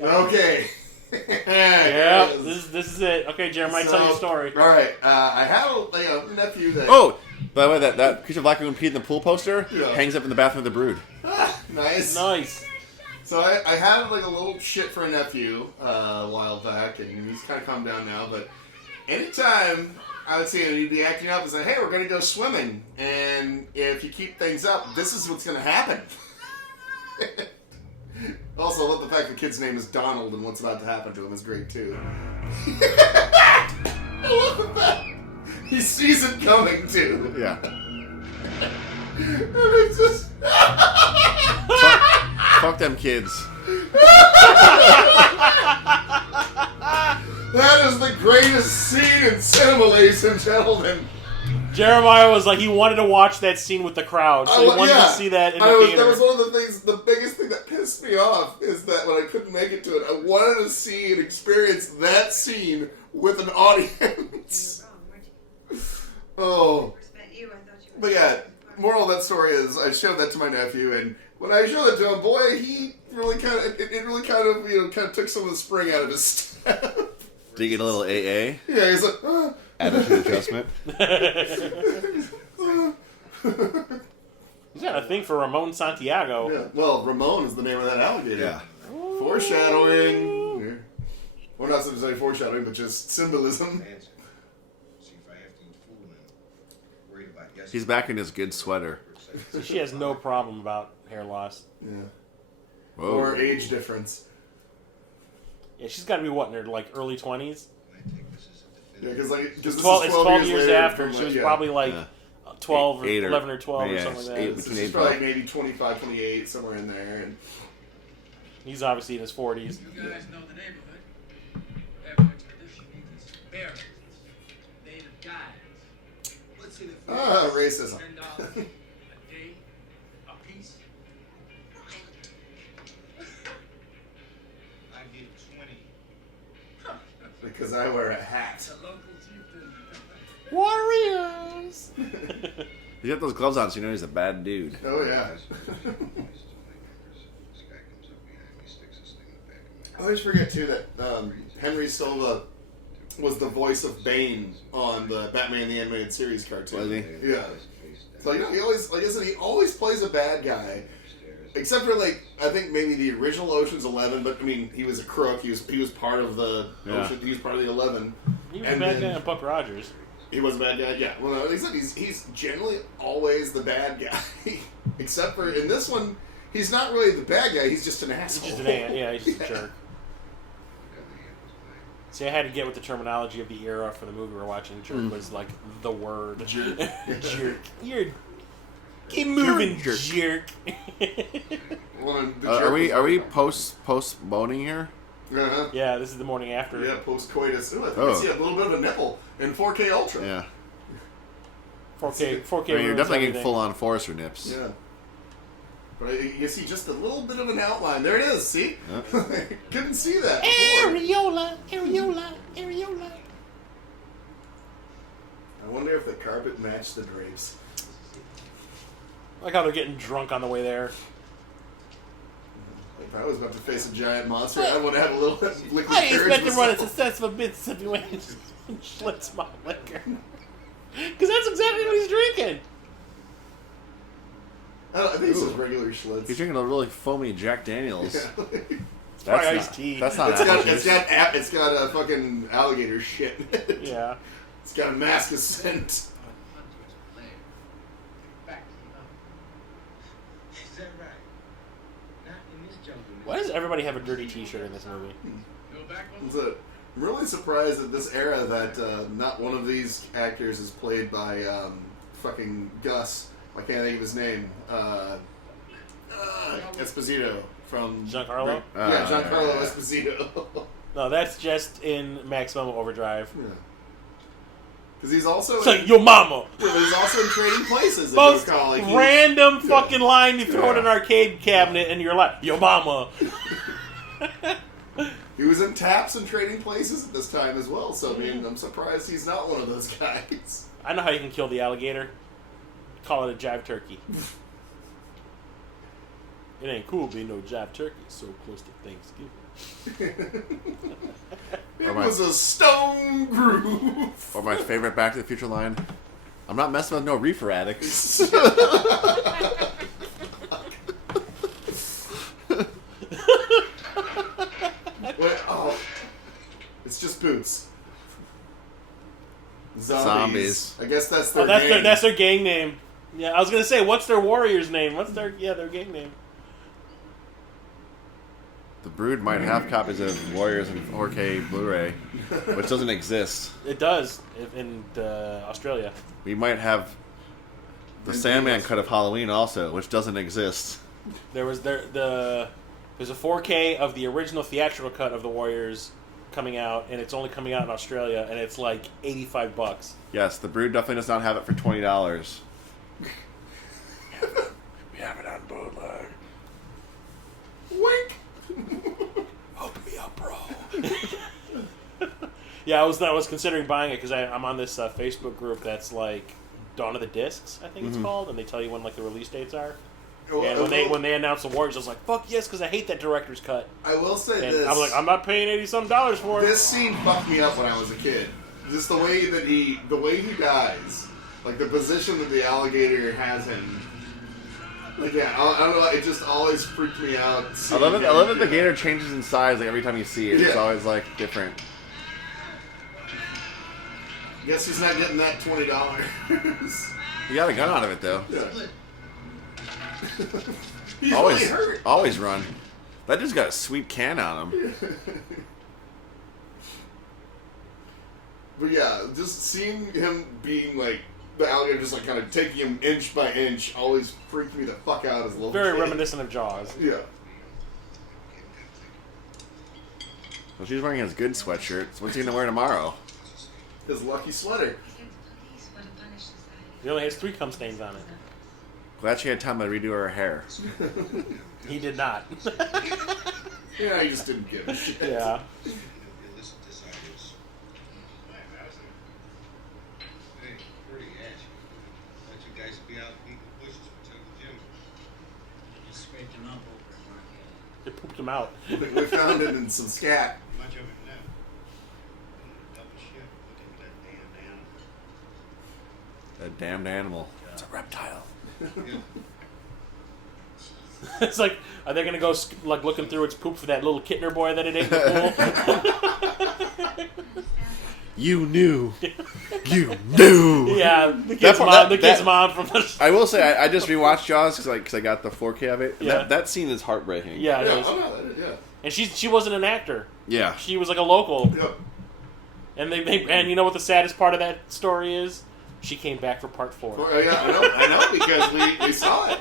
Okay. Yeah, this is it. Okay, Jeremiah, tell your story. All right, I had a nephew that. Oh, by the way, that Creature of Black Lagoon Pete in the pool poster hangs up in the bathroom of the Brood. Nice. So I had like a little shit for a nephew a while back, and he's kind of calmed down now. But anytime I would see him, he'd be acting up and say, "Hey, we're going to go swimming, and if you keep things up, this is what's going to happen." Also, I love the fact the kid's name is Donald, and what's about to happen to him is great too. I love the fact he sees it coming too. Yeah. And it's just fuck them kids. That is the greatest scene in cinema, ladies and gentlemen. Jeremiah was like, he wanted to watch that scene with the crowd, so he wanted to see that in the theater. That was one of the things, the biggest thing that pissed me off is that when I couldn't make it to it, I wanted to see and experience that scene with an audience. Oh. But yeah, moral of that story is I showed that to my nephew, and when I showed it to him, boy, he really kind of, it really kind of took some of the spring out of his step. Did you get a little AA? Yeah, he's like, attitude adjustment. He's got a thing for Ramon Santiago. Yeah. Well, Ramon is the name of that alligator. Yeah. Foreshadowing. Yeah. Well, not necessarily foreshadowing, but just symbolism. He's back in his good sweater. So she has no problem about hair loss. Yeah. Whoa. Or age difference. Yeah, she's got to be what, in her like early 20s? Yeah, because it's 12 years after. She was probably like 12 or 11 11 or 12 or something like that. So she's probably maybe 25, 28, somewhere in there. And he's obviously in his 40s. You guys know the neighborhood. Every expedition needs its bearers, native guides. Let's see the racism. $10 a day, a piece. I give 20. Because I wear a hat. Warriors! He's got those gloves on, so you know he's a bad dude. Oh, yeah. I always forget, too, that Henry Silva was the voice of Bane on the Batman the Animated Series cartoon. Was he? Yeah. So, he always, like I said, he always plays a bad guy. Except for, like, I think maybe the original Ocean's 11, but, I mean, he was a crook. He was part of the Ocean. He was part of the 11. He was a bad guy on Buck Rogers. He was a bad guy, yeah. Well, no, he's generally always the bad guy. Except for, in this one, he's not really the bad guy. He's just an asshole. He's just an he's just a jerk. See, I had to get with the terminology of the era for the movie we're watching. Jerk was like the word. Jerk. Jerk. Keep moving, jerk. Are we post boning here? Uh-huh. Yeah, this is the morning after. Yeah, post coitus. Ooh, I think I see a little bit of a nipple in 4K Ultra. Yeah. 4K. I mean, you're definitely getting full on Forrester nips. Yeah. But you see just a little bit of an outline. There it is. See? Yep. Couldn't see that before. Areola. I wonder if the carpet matched the drapes. Like how they're getting drunk on the way there. If I was about to face a giant monster, I would have a little liquid I courage expect to run a myself. successful Mississippi Wings and Schlitz malt liquor. Because that's exactly what he's drinking. I think it's just regular Schlitz. He's drinking a really foamy Jack Daniels. Yeah. It's probably iced tea. That's not It's got a fucking alligator shit in it. Yeah. It's got a mask of scent. Is that right? Not in this jungle. Why does everybody have a dirty T-shirt in this movie? I'm really surprised at this era that not one of these actors is played by fucking Gus. I can't think of his name. Esposito from Giancarlo? Yeah, Giancarlo Esposito. No, that's just in Maximum Overdrive. Yeah. Because he's also your mama. Yeah, but he's also in Trading Places. Most random fucking line you throw in an arcade cabinet and you're like, your mama. He was in Taps and Trading Places at this time as well, so I mean, I'm surprised he's not one of those guys. I know how you can kill the alligator. Call it a jive turkey. It ain't cool being no jive turkey so close to Thanksgiving. It was a stone groove. Or my favorite Back to the Future line, I'm not messing with no reefer addicts. It's just boots. Zombies. I guess that's their gang. That's their gang name. Yeah, I was gonna say, what's their warrior's name? What's their gang name? The Brood might have copies of Warriors in 4K Blu-ray, which doesn't exist. It does in Australia. We might have the Sandman cut of Halloween also, which doesn't exist. There's a 4K of the original theatrical cut of the Warriors coming out, and it's only coming out in Australia, and it's like $85. Yes, the Brood definitely does not have it for $20. We have it on bootleg. Wink. Hook me up, bro. Yeah, I was considering buying it because I'm on this Facebook group that's like Dawn of the Discs, I think it's called, and they tell you when like the release dates are. And when they announced the Warriors, I was like, "Fuck yes," because I hate that director's cut. I will say and this: I'm like, I'm not paying $80 for it. This scene fucked me up when I was a kid. Just the way he dies, like the position that the alligator has him. Like, yeah, I don't know. It just always freaked me out. I love it. The gator changes in size like every time you see it. Yeah. It's always like different. Guess he's not getting that $20. You got a gun out of it though. Yeah. He's always really hurt. Always run. That dude's got a sweet can on him. But yeah, just seeing him being like the alligator, just like kind of taking him inch by inch, always freaked me the fuck out as a little Very kid. reminiscent of Jaws. Yeah. Well, she's wearing his good sweatshirt. So what's he gonna wear tomorrow? His lucky sweater. He only has 3 cum stains on it. Glad she had time to redo her hair. He did not. Yeah, he just didn't give a shit. Yeah. They pooped him out. We found it in some scat. Much of it now. Double shift. Look at that damn That damned animal. It's a reptile. It's like, are they gonna go like looking through its poop for that little Kittner boy that it ate in the pool? You knew. You knew. Yeah, the kid's mom from the... I will say, I just rewatched Jaws because I got the 4K of it. Yeah. That scene is heartbreaking. Yeah, it is. Oh, no, yeah. And she wasn't an actor. Yeah. She was like a local. Yep. And and you know what the saddest part of that story is? She came back for part 4. Oh, yeah, I know because we saw it.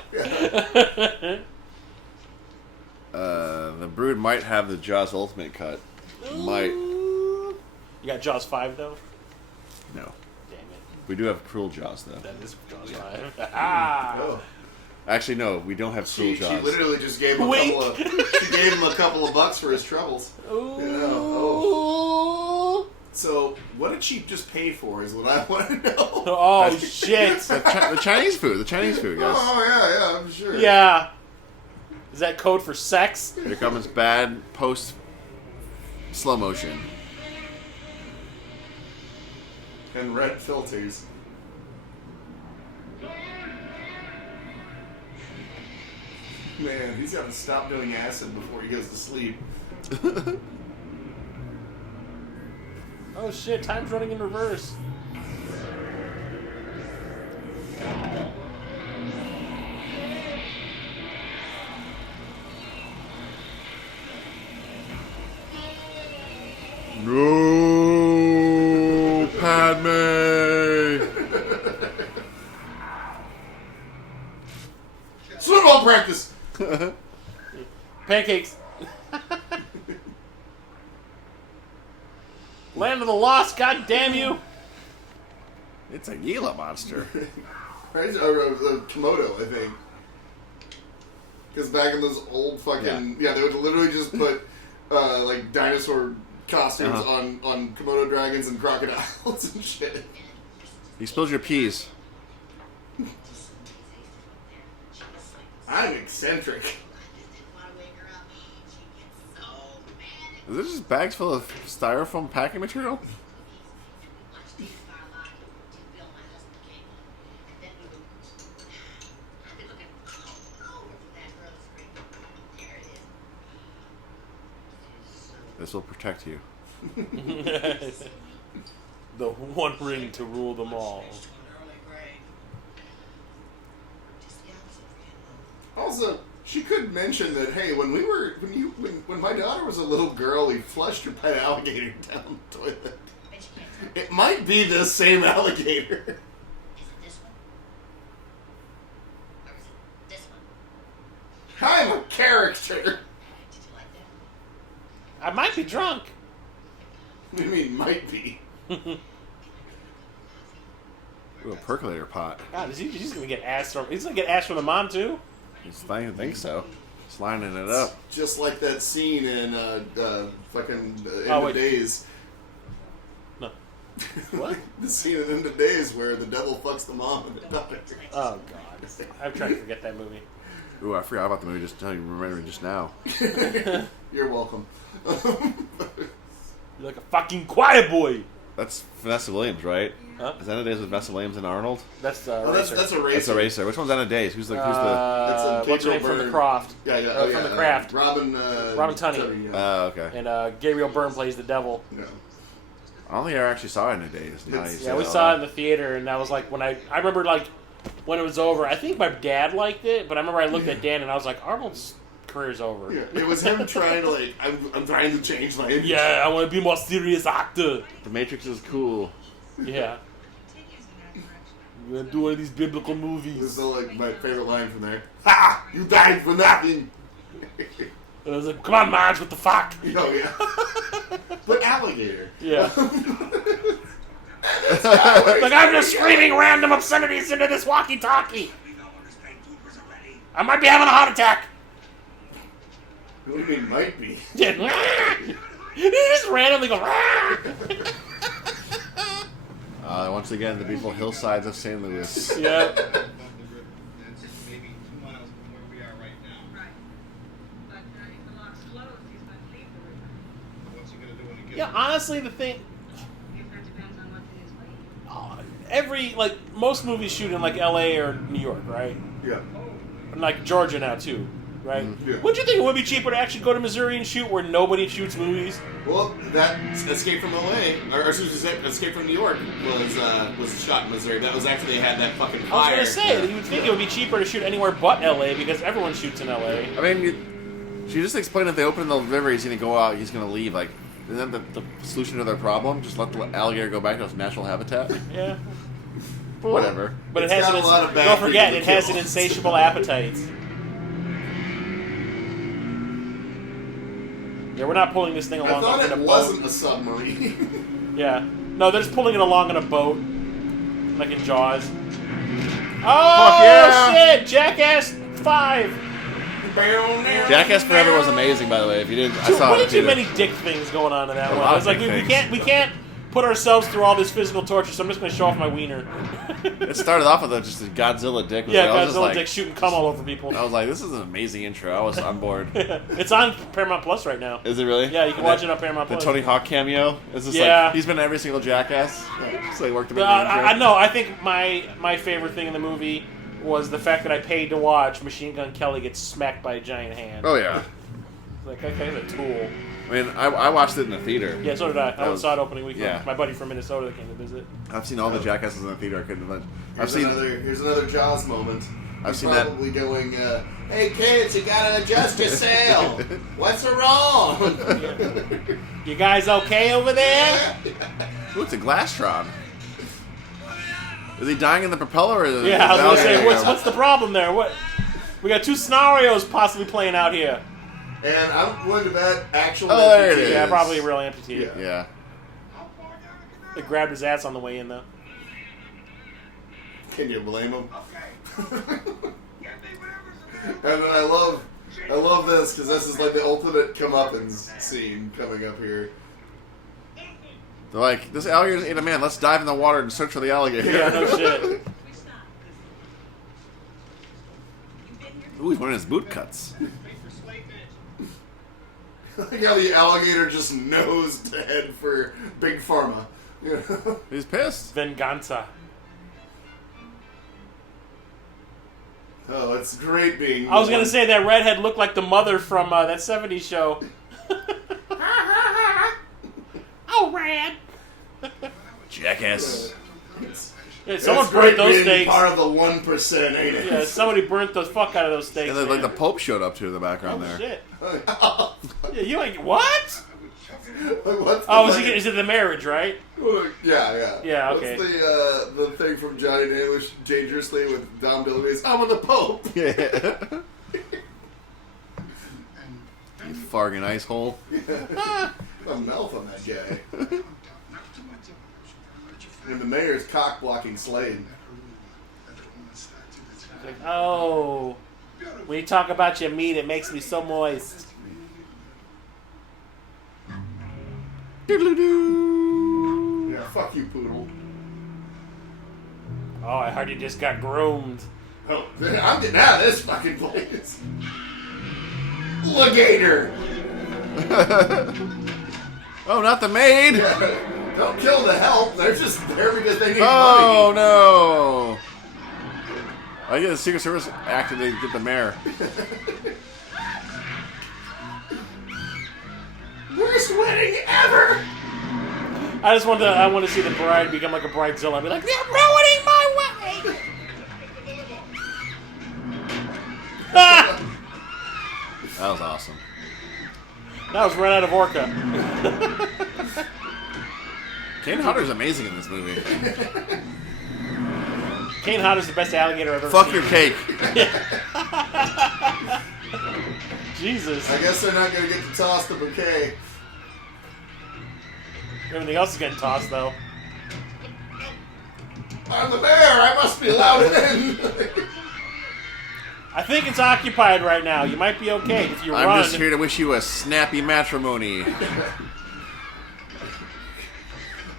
Yeah. The Brood might have the Jaws Ultimate cut. Might. You got Jaws 5 though? No. Damn it. We do have Cruel Jaws though. That is Jaws 5. Ah! Oh. Actually, no, we don't have Cruel Jaws. She literally just gave him a couple of bucks for his troubles. Ooh. Yeah. Oh. So, what did she just pay for? Is what I want to know. Oh shit! The Chinese food. The Chinese food, guys. Oh yeah, I'm sure. Yeah. Is that code for sex? Here comes bad post slow motion. And red filters. Man, he's got to stop doing acid before he goes to sleep. Oh shit, time's running in reverse. No, Padme. Football practice. Pancakes. Land of the Lost, god damn you! It's a Gila monster. Right? A Komodo, I think. Because back in those old fucking... Yeah, they would literally just put, like, dinosaur costumes on Komodo dragons and crocodiles and shit. You spilled your peas. I'm eccentric. Is this just bags full of styrofoam packing material? This will protect you. The one ring to rule them all. Also, she could mention that, hey, when my daughter was a little girl, we flushed her pet alligator down the toilet. It might be the same alligator. Is it this one? Or is it this one? I'm a character. Did you like that? I might be drunk. What do you mean, might be? Ooh, a percolator pot. God, he's gonna get ass from. He's gonna get ass from the mom too. I don't think so. Just lining it up. Just like that scene in fucking End Oh, of wait. Days. No. What? The scene in End of Days where the devil fucks the mom and the daughter. Oh god, I'm trying to forget that movie. Ooh, I forgot about the movie. Just remembering just now. You're welcome. You're like a fucking quiet boy. That's Vanessa Williams, right? Huh? Is End of Days with Vanessa Williams and Arnold? That's Oh, Racer. that's a racer. That's a racer. Which one's End of Days? Who's the? What's her name from the Croft? Yeah, from the Craft. Robin Tunney. Oh, okay. And Gabriel Byrne plays the devil. Yeah. I don't think I actually saw End of Days. Yeah, we saw it in the theater, and that was like when I remember like when it was over. I think my dad liked it, but I remember I looked at Dan and I was like, Arnold's career's over. Yeah, it was him trying to like, I'm trying to change my image. Yeah, I want to be a more serious actor. The Matrix is cool. Yeah. I'm gonna do one of these biblical This movies. is like my favorite line from there. Ha! You died for nothing. And I was like, come on, Marge, what the fuck? Oh yeah. But alligator. Yeah. Like, I'm just screaming random obscenities into this walkie-talkie. I might be having a heart attack. What do you mean might be? He just randomly goes. Once again, the beautiful hillsides of St. Louis. Yeah. That's maybe 2 miles from where we are right now. Right. But if the lock's closed, he's going to leave the river. What's he gonna do when he gets Yeah, honestly, the thing. I guess that depends on what's in his way. Most movies shoot in like LA or New York, right? Yeah. And like Georgia now too, right? Yeah. Wouldn't you think it would be cheaper to actually go to Missouri and shoot where nobody shoots movies? Well, that Escape from LA, or excuse me, Escape from New York was shot in Missouri. That was actually, they had that fucking fire. I was gonna say, you would think it would be cheaper to shoot anywhere but LA because everyone shoots in LA. I mean, she just explained if they open the river, he's gonna go out, he's gonna leave. Like, Isn't that the solution to their problem? Just let the alligator go back to its natural habitat? Yeah. Whatever. But It's it has got a lot of bad don't forget, people it to has kill. an insatiable appetite. Yeah, we're not pulling this thing I along thought in a it boat. wasn't a submarine. Yeah. No, they're just pulling it along in a boat. Like in Jaws. Oh, yeah. shit! Jackass 5! Jackass Forever was amazing, by the way. If you didn't, I saw Way it. too many dick things going on in that A one. lot It's of like dick we things. can't put ourselves through all this physical torture, so I'm just going to show off my wiener. It started off with just a Godzilla dick. Yeah, I was just Godzilla like, dick shooting cum all over people. I was like, this is an amazing intro. I was on board. It's on Paramount Plus right now. Is it really? Yeah, you can watch it on Paramount The Plus. Tony Hawk cameo? Is this Yeah. like, he's been in every single Jackass? So he worked him in the intro? I know. I think my favorite thing in the movie was the fact that I paid to watch Machine Gun Kelly get smacked by a giant hand. Oh, yeah. Like, that guy's a tool. I mean, I watched it in the theater. Yeah, so did I. I saw it opening weekend. Yeah. My buddy from Minnesota that came to visit. I've seen all the Jackasses in the theater. I couldn't imagine. Here's another Jaws moment. I've He's seen that. probably going, hey kids, you gotta adjust your sail. What's wrong? You guys okay over there? Ooh, it's a Glastron. Is he dying in the propeller? Or is it Yeah, I was gonna say, alligator? what's the problem there? What? We got two scenarios possibly playing out here. And I'm willing to bet actual Oh, there it amputees. is. Yeah, probably a real amputee. Yeah. They grabbed his ass on the way in though. Can you blame him? And then I love this because this is like the ultimate comeuppance scene coming up here. They're like, this alligator's ate a man. Let's dive in the water and search for the alligator. Yeah, no shit. Ooh, he's wearing his boot cuts. Like how the alligator just nosed to head for Big Pharma. You know? He's pissed. Venganza. Oh, it's great being. I was gonna say that redhead looked like the mother from that '70s show. Oh, Rad! Jackass. Yeah, someone It's burnt great those being steaks. part of the 1%, ain't it? Yeah, somebody burnt the fuck out of those steaks. And then, like man. the Pope showed up too in the background Oh there. shit! Oh, Yeah, you ain't what? what's Oh, the is it the marriage, right? Yeah. Yeah, okay. What's the thing from Johnny Namish, Dangerously with Dom DeLuise? I'm with the Pope. Yeah. You farting ice hole. A mouth on that guy. And the mayor's cock blocking Slade. Like, oh, when you talk about your meat, it makes me so moist. Doodle-doo. Yeah, fuck you, poodle. Oh, I heard you just got groomed. Oh, I'm getting out of this fucking place. Alligator. Oh, not the maid. Don't kill the help. They're just there because they need Oh money. no! I get the Secret Service acted to get the mayor. Worst wedding ever. I want to see the bride become like a bridezilla. I'd be like, they're ruining my wedding. That was awesome. That was right out of Orca. Kane Hodder's amazing in this movie. Kane Hodder's the best alligator I've ever Fuck seen. your cake. Jesus. I guess they're not going to get to toss the bouquet. Everything else is getting tossed, though. I'm the bear. I must be allowed in. I think it's occupied right now. You might be okay if you I'm run. just here to wish you a snappy matrimony.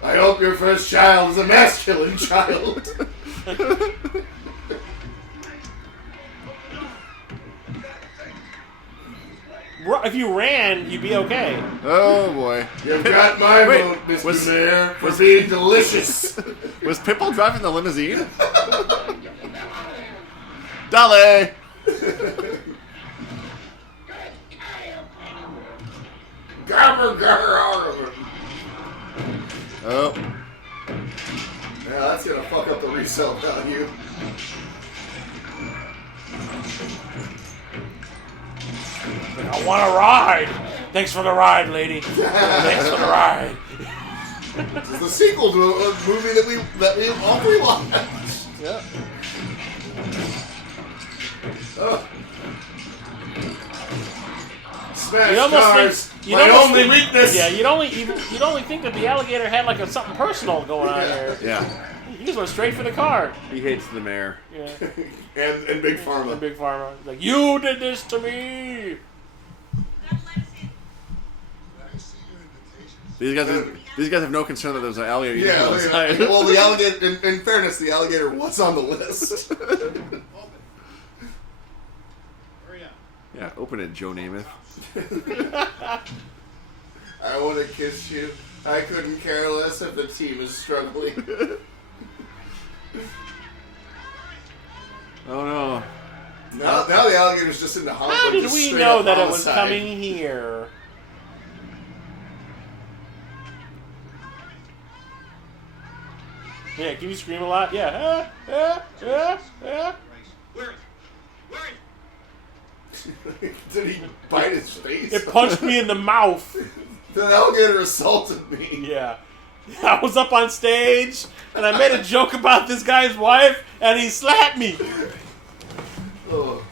I hope your first child is a masculine child. If you ran, you'd be okay. Oh boy. You've got my Wait, vote, Mr. was- Mayor, for being delicious. Was Pitbull driving the limousine? Dolly! Oh. Yeah, that's gonna fuck up the resale value. I want to ride. Thanks for the ride, lady. Thanks for the ride. This is the sequel to a movie that we all three watched. Yeah. Smash cars. My only weakness. Yeah, you'd only think that the alligator had like something personal going on there. Yeah. He just went straight for the car. He hates the mayor. Yeah. and Big Pharma. And Big Pharma. Like, you did this to me. These guys have no concern that there's an alligator. Yeah, well, the alligator. In fairness, the alligator was on the list. Hurry up. Yeah, open it, Joe Namath. I want to kiss you. I couldn't care less if the team is struggling. Oh no! Now the alligator's just in the hump. How did we know that it was coming here? Yeah, can you scream a lot? Yeah. Where Did he bite his face? It punched me in the mouth. The alligator assaulted me. Yeah. I was up on stage, and I made a joke about this guy's wife, and he slapped me. Oh.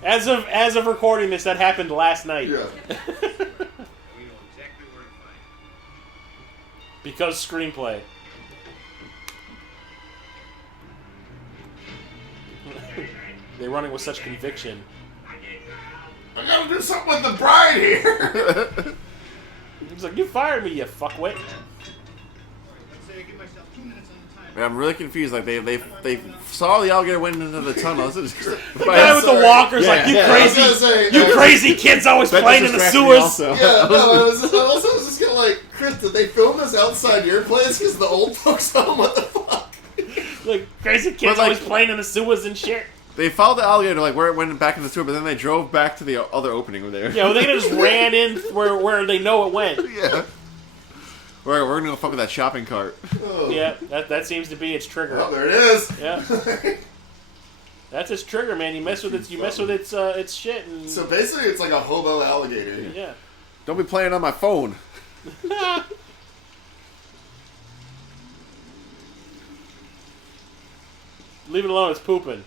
As of recording this, that happened last night. Yeah. We know exactly where to find him. Because screenplay. They're running with such conviction. I gotta do something with the bride here. He's like, you fired me, you fuckwit. Let's say I give myself 2 minutes on the timer. Yeah, I'm really confused. Like they saw the alligator went into the tunnel. The guy with the walker's like, you crazy kids always playing in the sewers. Yeah, no, I was just gonna like, Chris, did they film this outside your place? Because the old folks home, what the fuck? Like, crazy kids always playing in the sewers and shit. They followed the alligator like where it went back in the sewer, but then they drove back to the other opening over there. Yeah, well, they just ran in where they know it went. Yeah. We're gonna go fuck with that shopping cart. Oh. Yeah, that seems to be its trigger. Oh, there it is. Yeah. That's its trigger, man. You mess with its shit. And... So basically, it's like a hobo alligator. Yeah. Don't be playing on my phone. Leave it alone. It's pooping.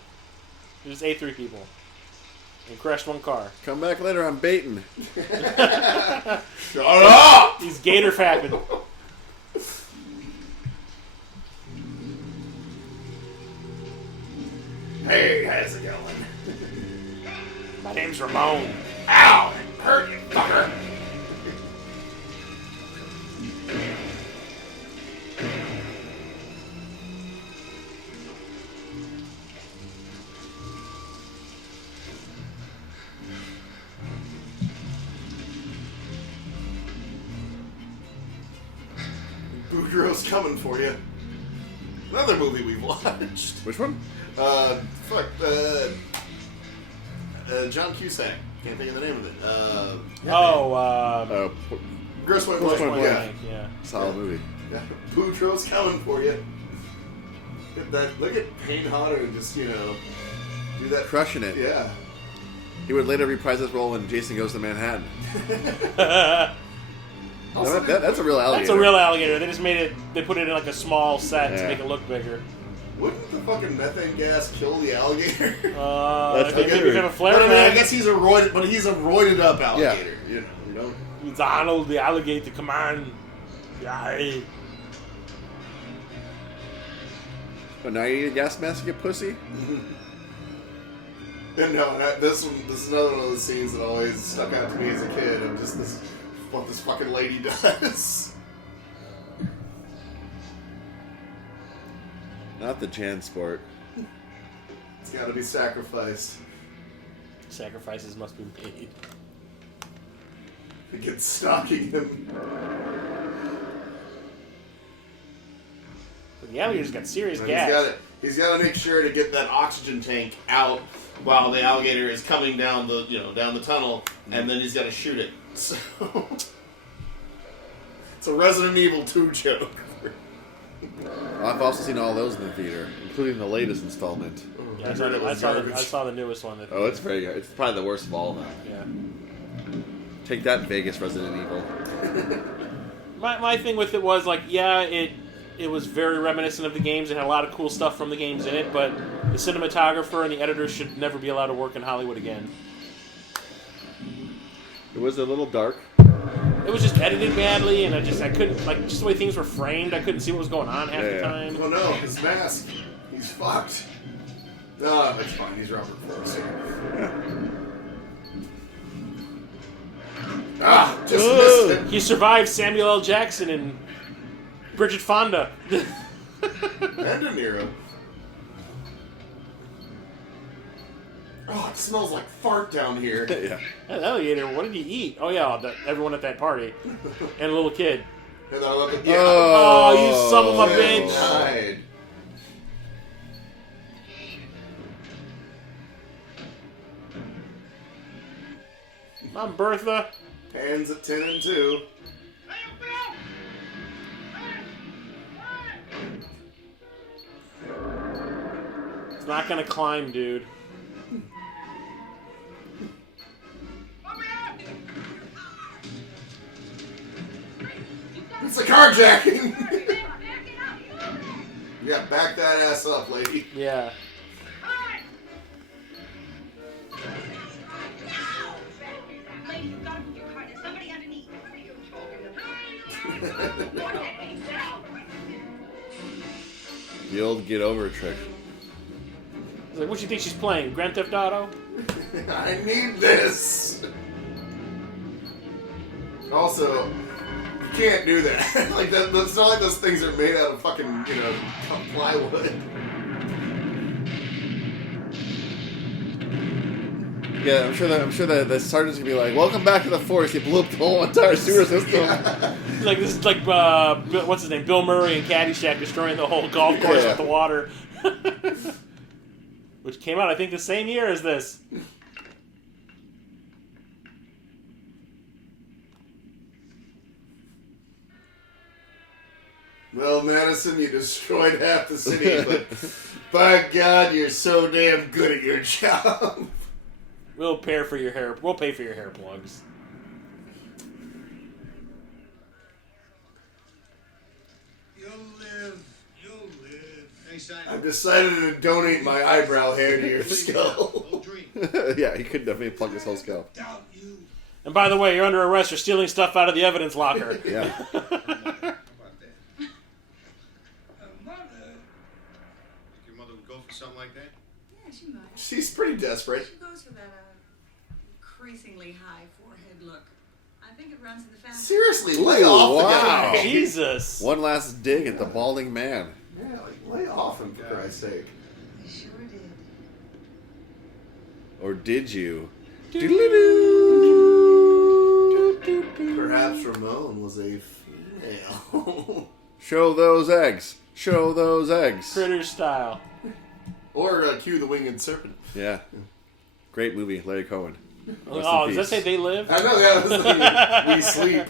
It just ate 3 people and crashed 1 car. Come back later. I'm baiting. Shut up! He's gator fapping. Hey, how's it going? My name's Ramon. Ow! It hurt, you fucker! Boudreaux's coming for you. Another movie we've watched. Which one? John Cusack. Can't think of the name of it. Gross Point Blank. Yeah. Solid movie. Yeah. Boudreaux's coming for you. Look at Payne Hodder just, do that. Crushing it. Yeah. He would later reprise his role in Jason Goes to Manhattan. That's a real alligator. That's a real alligator. They just they put it in like a small set to make it look bigger. Wouldn't the fucking methane gas kill the alligator? That's maybe if you have a flare but I mean, I gun. guess he's a roided up alligator. Yeah. You know. It's Arnold the alligator. Come on. Yeah. But now you need a gas mask, you pussy? No, this is another one of those scenes that always stuck out to me as a kid of just what this fucking lady does. Not the Jansport. It's gotta be sacrificed. Sacrifices must be made. It gets stalking him. The alligator's got serious gas. He's got to make sure to get that oxygen tank out while the alligator is coming down the tunnel, and then he's got to shoot it. So it's a Resident Evil 2 joke. I've also seen all those in the theater, including the latest installment. Yeah, I saw the newest one. Oh, it's very good. It's probably the worst of all of them. Yeah. Take that, Vegas Resident Evil. My thing with it was like, yeah, it was very reminiscent of the games. It had a lot of cool stuff from the games in it, but the cinematographer and the editor should never be allowed to work in Hollywood again. It was a little dark. It was just edited badly, and I couldn't, like, just the way things were framed, I couldn't see what was going on half the time. Oh no, his mask. He's fucked. No, it's fine. He's Robert Forster. Just missed it. He survived Samuel L. Jackson and Bridget Fonda. And De Niro. Oh, it smells like fart down here. Yeah. That alligator, what did he eat? Oh yeah, everyone at that party. And a little kid. And I love it. Yeah. Oh, you son of a bitch. Died. I'm Bertha. Hands at 10 and 2. It's not gonna climb, dude. It's a carjacking! Yeah, back that ass up, lady. Yeah. Lady, you've got to move your car. There's somebody underneath. What are you talking about? The old get over trick. He's like, what do you think she's playing? Grand Theft Auto? I need this! Also, you can't do that. Like, it's not like those things are made out of fucking, plywood. Yeah, I'm sure that the sergeant's gonna be like, "Welcome back to the force. You blew up the whole entire sewer system." It's like this is like what's his name? Bill Murray and Caddyshack destroying the whole golf course with the water, which came out I think the same year as this. Well, Madison, you destroyed half the city, but by God, you're so damn good at your job. We'll pay for your hair. We'll pay for your hair plugs. You'll live. Hey, Simon. I've decided to donate my eyebrow hair to your skull. Yeah, he could definitely plug his whole skull. And by the way, you're under arrest for stealing stuff out of the evidence locker. Yeah. Something like that? Yeah, she might. She's pretty desperate. She goes for that increasingly high forehead look. I think it runs in the family. Seriously, lay off the guy. Jesus. One last dig at the balding man. Yeah, lay off him, for Christ's sake. I sure did. Or did you? Perhaps Ramon was a female. Show those eggs. Show those eggs. Critter style. Or Cue the Winged Serpent. Yeah. Great movie, Larry Cohen. Oh, does that say They Live? I know, that was like, We Sleep.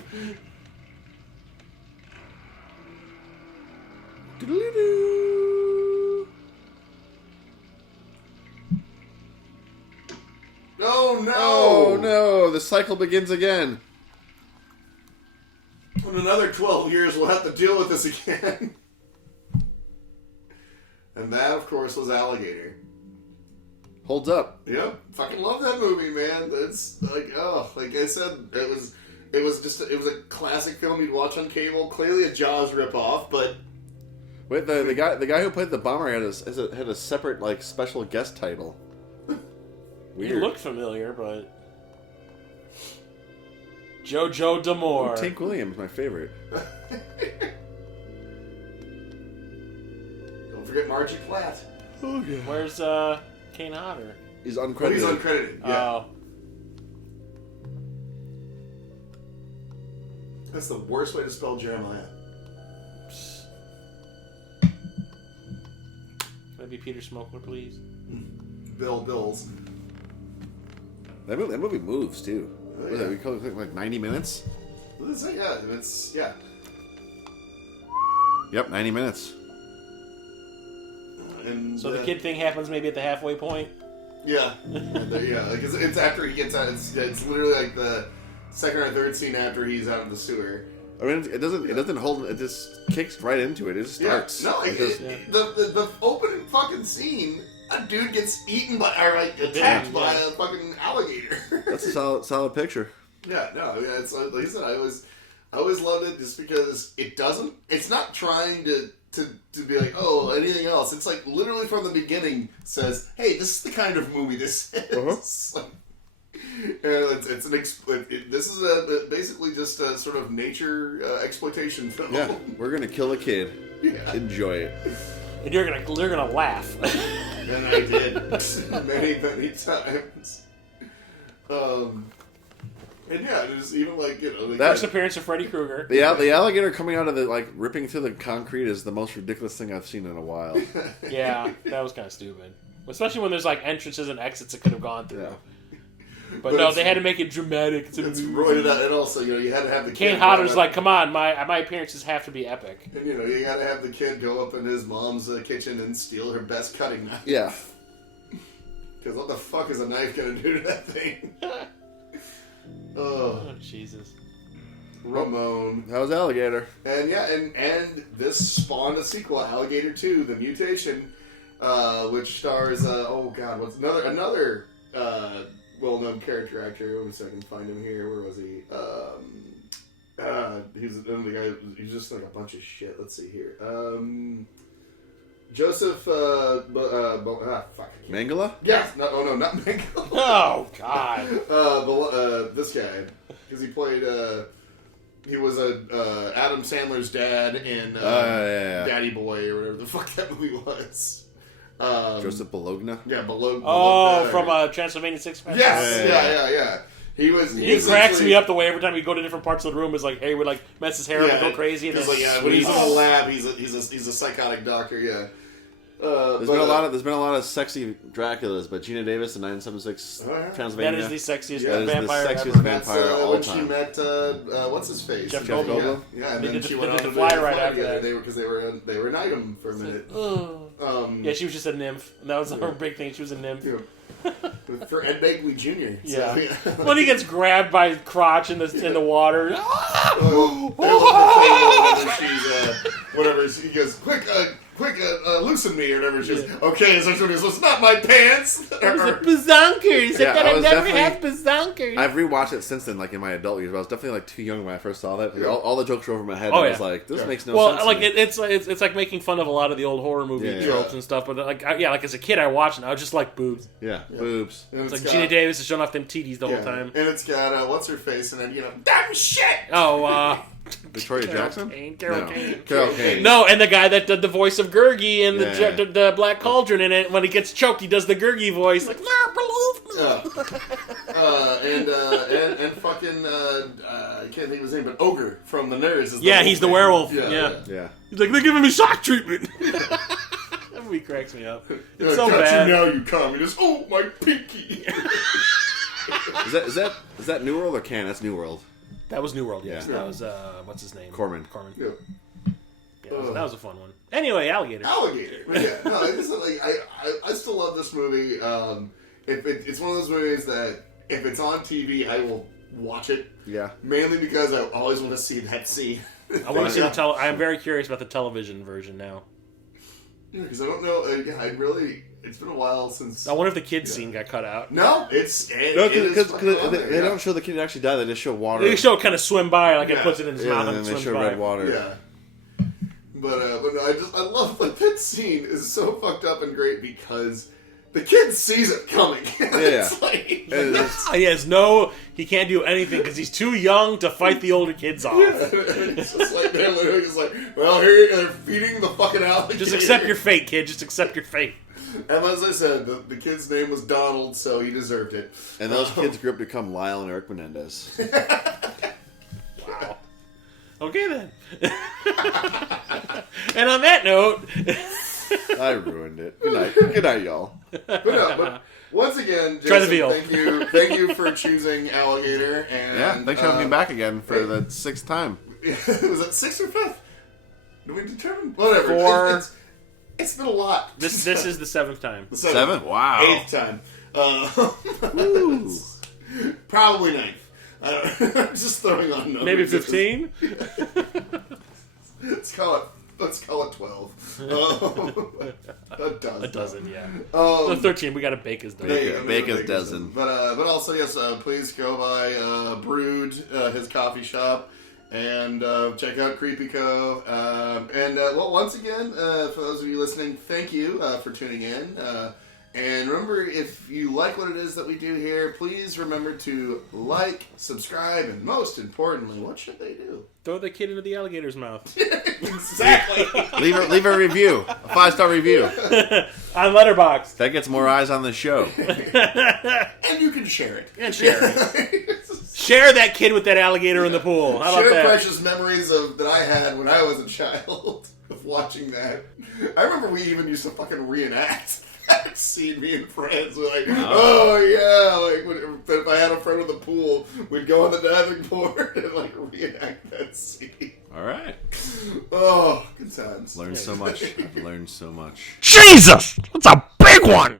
Oh no! Oh no! The cycle begins again. In another 12 years, we'll have to deal with this again. And that, of course, was Alligator. Holds up. Yep, fucking love that movie, man. It's like, like I said, it was a classic film you'd watch on cable. Clearly a Jaws ripoff, but wait, the guy who played the bomber had a separate like special guest title. Weird. He looked familiar, but Jojo D'Amore. Tank Williams, my favorite. Don't forget Margie Platt. Oh yeah. Where's Kane Hodder? He's uncredited. Oh, he's uncredited. Yeah. Oh. That's the worst way to spell Jeremiah. Maybe Peter Smokler, please. Bills. That movie moves too. What is that? We call it like 90 minutes. Yeah. Yep, 90 minutes. And So the kid thing happens maybe at the halfway point. Yeah, because it's after he gets out. It's literally like the second or third scene after he's out of the sewer. I mean, it doesn't hold. It just kicks right into it. It just starts. Yeah. No, the opening fucking scene, a dude gets eaten by or like attacked by a fucking alligator. That's a solid picture. Yeah, no, it's like I said, I always loved it just because it's not trying to be like, oh, anything else. It's like literally from the beginning says, hey, this is the kind of movie this is. Uh-huh. And this is basically just a sort of nature exploitation film. Yeah, we're gonna kill a kid. Yeah. Enjoy it. And you're gonna laugh. And I did many times. And yeah, there's even like that first appearance of Freddy Krueger. The alligator coming out of the ripping through the concrete is the most ridiculous thing I've seen in a while. Yeah, that was kind of stupid, especially when there's entrances and exits it could have gone through. Yeah. But no, they had to make it dramatic. It's roided out, and also you had to have the kid. Kane Hodder's like, come on, my appearances have to be epic. And you got to have the kid go up in his mom's kitchen and steal her best cutting knife. Yeah. Because what the fuck is a knife gonna do to that thing? Oh Jesus. Ramon. That was Alligator. And yeah, and this spawned a sequel, Alligator 2, The Mutation, which stars what's another well-known character actor. Let me see if I can find him here. Where was he? He's the guy. He's just like a bunch of shit. Let's see here. Joseph. Fuck. Mangala? Yes. Not Mangala. Oh God. This guy, because he played. He was Adam Sandler's dad in Daddy Boy or whatever the fuck that movie was. Joseph Bologna? Yeah, Bologna. From Transylvania 6. Yes, yeah. He cracks me up the way every time we go to different parts of the room is like, hey, would mess his hair up and go crazy. And when he's in the lab, he's a psychotic doctor. Yeah. There's been a lot of sexy Draculas, but Gina Davis in 976 Transylvania. That is the sexiest vampire. Of all time. When she met what's his face, Jeff Goldblum. Yeah, and then she went on to fly right after that. Because they were an item for a minute. Yeah, she was just a nymph. And that was her big thing. She was a nymph. Yeah. For Ed Begley Jr. Yeah. When he gets grabbed by his crotch in the water. Whatever. He goes, quick, loosen me, or whatever. She's okay. So it's not my pants. It was a bazonkers. I thought I'd never have bazonkers. I've rewatched it since then, in my adult years. But I was definitely too young when I first saw that. All the jokes were over my head. And I was like, this makes no sense. Well, it's like making fun of a lot of the old horror movie tropes and stuff. But as a kid, I watched it. I was just like boobs. Yeah, boobs. It's like Gina Davis is showing off them titties the whole time. And it's got what's her face, and then dumb shit. Oh. Victoria Jackson? Carol Kane. No, and the guy that did the voice of Gurgi in the Black Cauldron in it, when he gets choked, he does the Gurgi voice. Like, and fucking, I can't think of his name, but Ogre from The Nerds. He's the werewolf. Yeah. He's like, they're giving me shock treatment. That movie cracks me up. It's so bad. You now you come. You just, oh, my pinky. Is that New World or Canon? That's New World. That was New World, yes. That was, what's his name? Corman. Yeah. That was a fun one. Anyway, Alligator. Yeah. No, I still love this movie. It's one of those movies that if it's on TV, I will watch it. Yeah. Mainly because I always want to see that scene. I want to see the I am very curious about the television version now. Yeah, because I don't know. It's been a while since. I wonder if the kid scene got cut out. No, because they don't show the kid actually die. They just show water. They show it kind of swim by, it puts it in his mouth and they show red water. Yeah. But I love that scene is so fucked up and great because the kid sees it coming. He can't do anything because he's too young to fight the older kids off. It's just like they're literally just like, well, here they're feeding the fucking alligator. Just accept your fate, kid. Just accept your fate. And as I said, the kid's name was Donald, so he deserved it. And those kids grew up to become Lyle and Eric Menendez. Wow. Okay then. And on that note, I ruined it. Good night, y'all. But once again, Jason, try the veal. Thank you for choosing Alligator. And thanks for having me back again for the 6th time. Was it 6th or 5th? Did we determine? Whatever. It's been a lot. This is the 7th time. 7th? Wow. 8th time. Probably 9th. I'm just throwing on numbers. Maybe 15? Let's call it 12. A dozen. A dozen, yeah. 13, we got a Baker's dozen. Baker's dozen. But also, yes, please go by Brood, his coffee shop, and check out Creepy Cove. Well, once again, for those of you listening, thank you for tuning in. And remember, if you like what it is that we do here, please remember to like, subscribe, and most importantly, what should they do? Throw the kid into the alligator's mouth. Exactly. leave a review. A 5-star review. On Letterboxd. That gets more eyes on the show. And you can share it. And share it. Share that kid with that alligator in the pool. How about share that? precious memories that I had when I was a child of watching that. I remember we even used to fucking reenact that scene. Me and friends were like, oh yeah, like if I had a friend with a pool, we'd go on the diving board and like reenact that scene. All right. Oh, good times. Learned so much. I've learned so much. Jesus, that's a big one.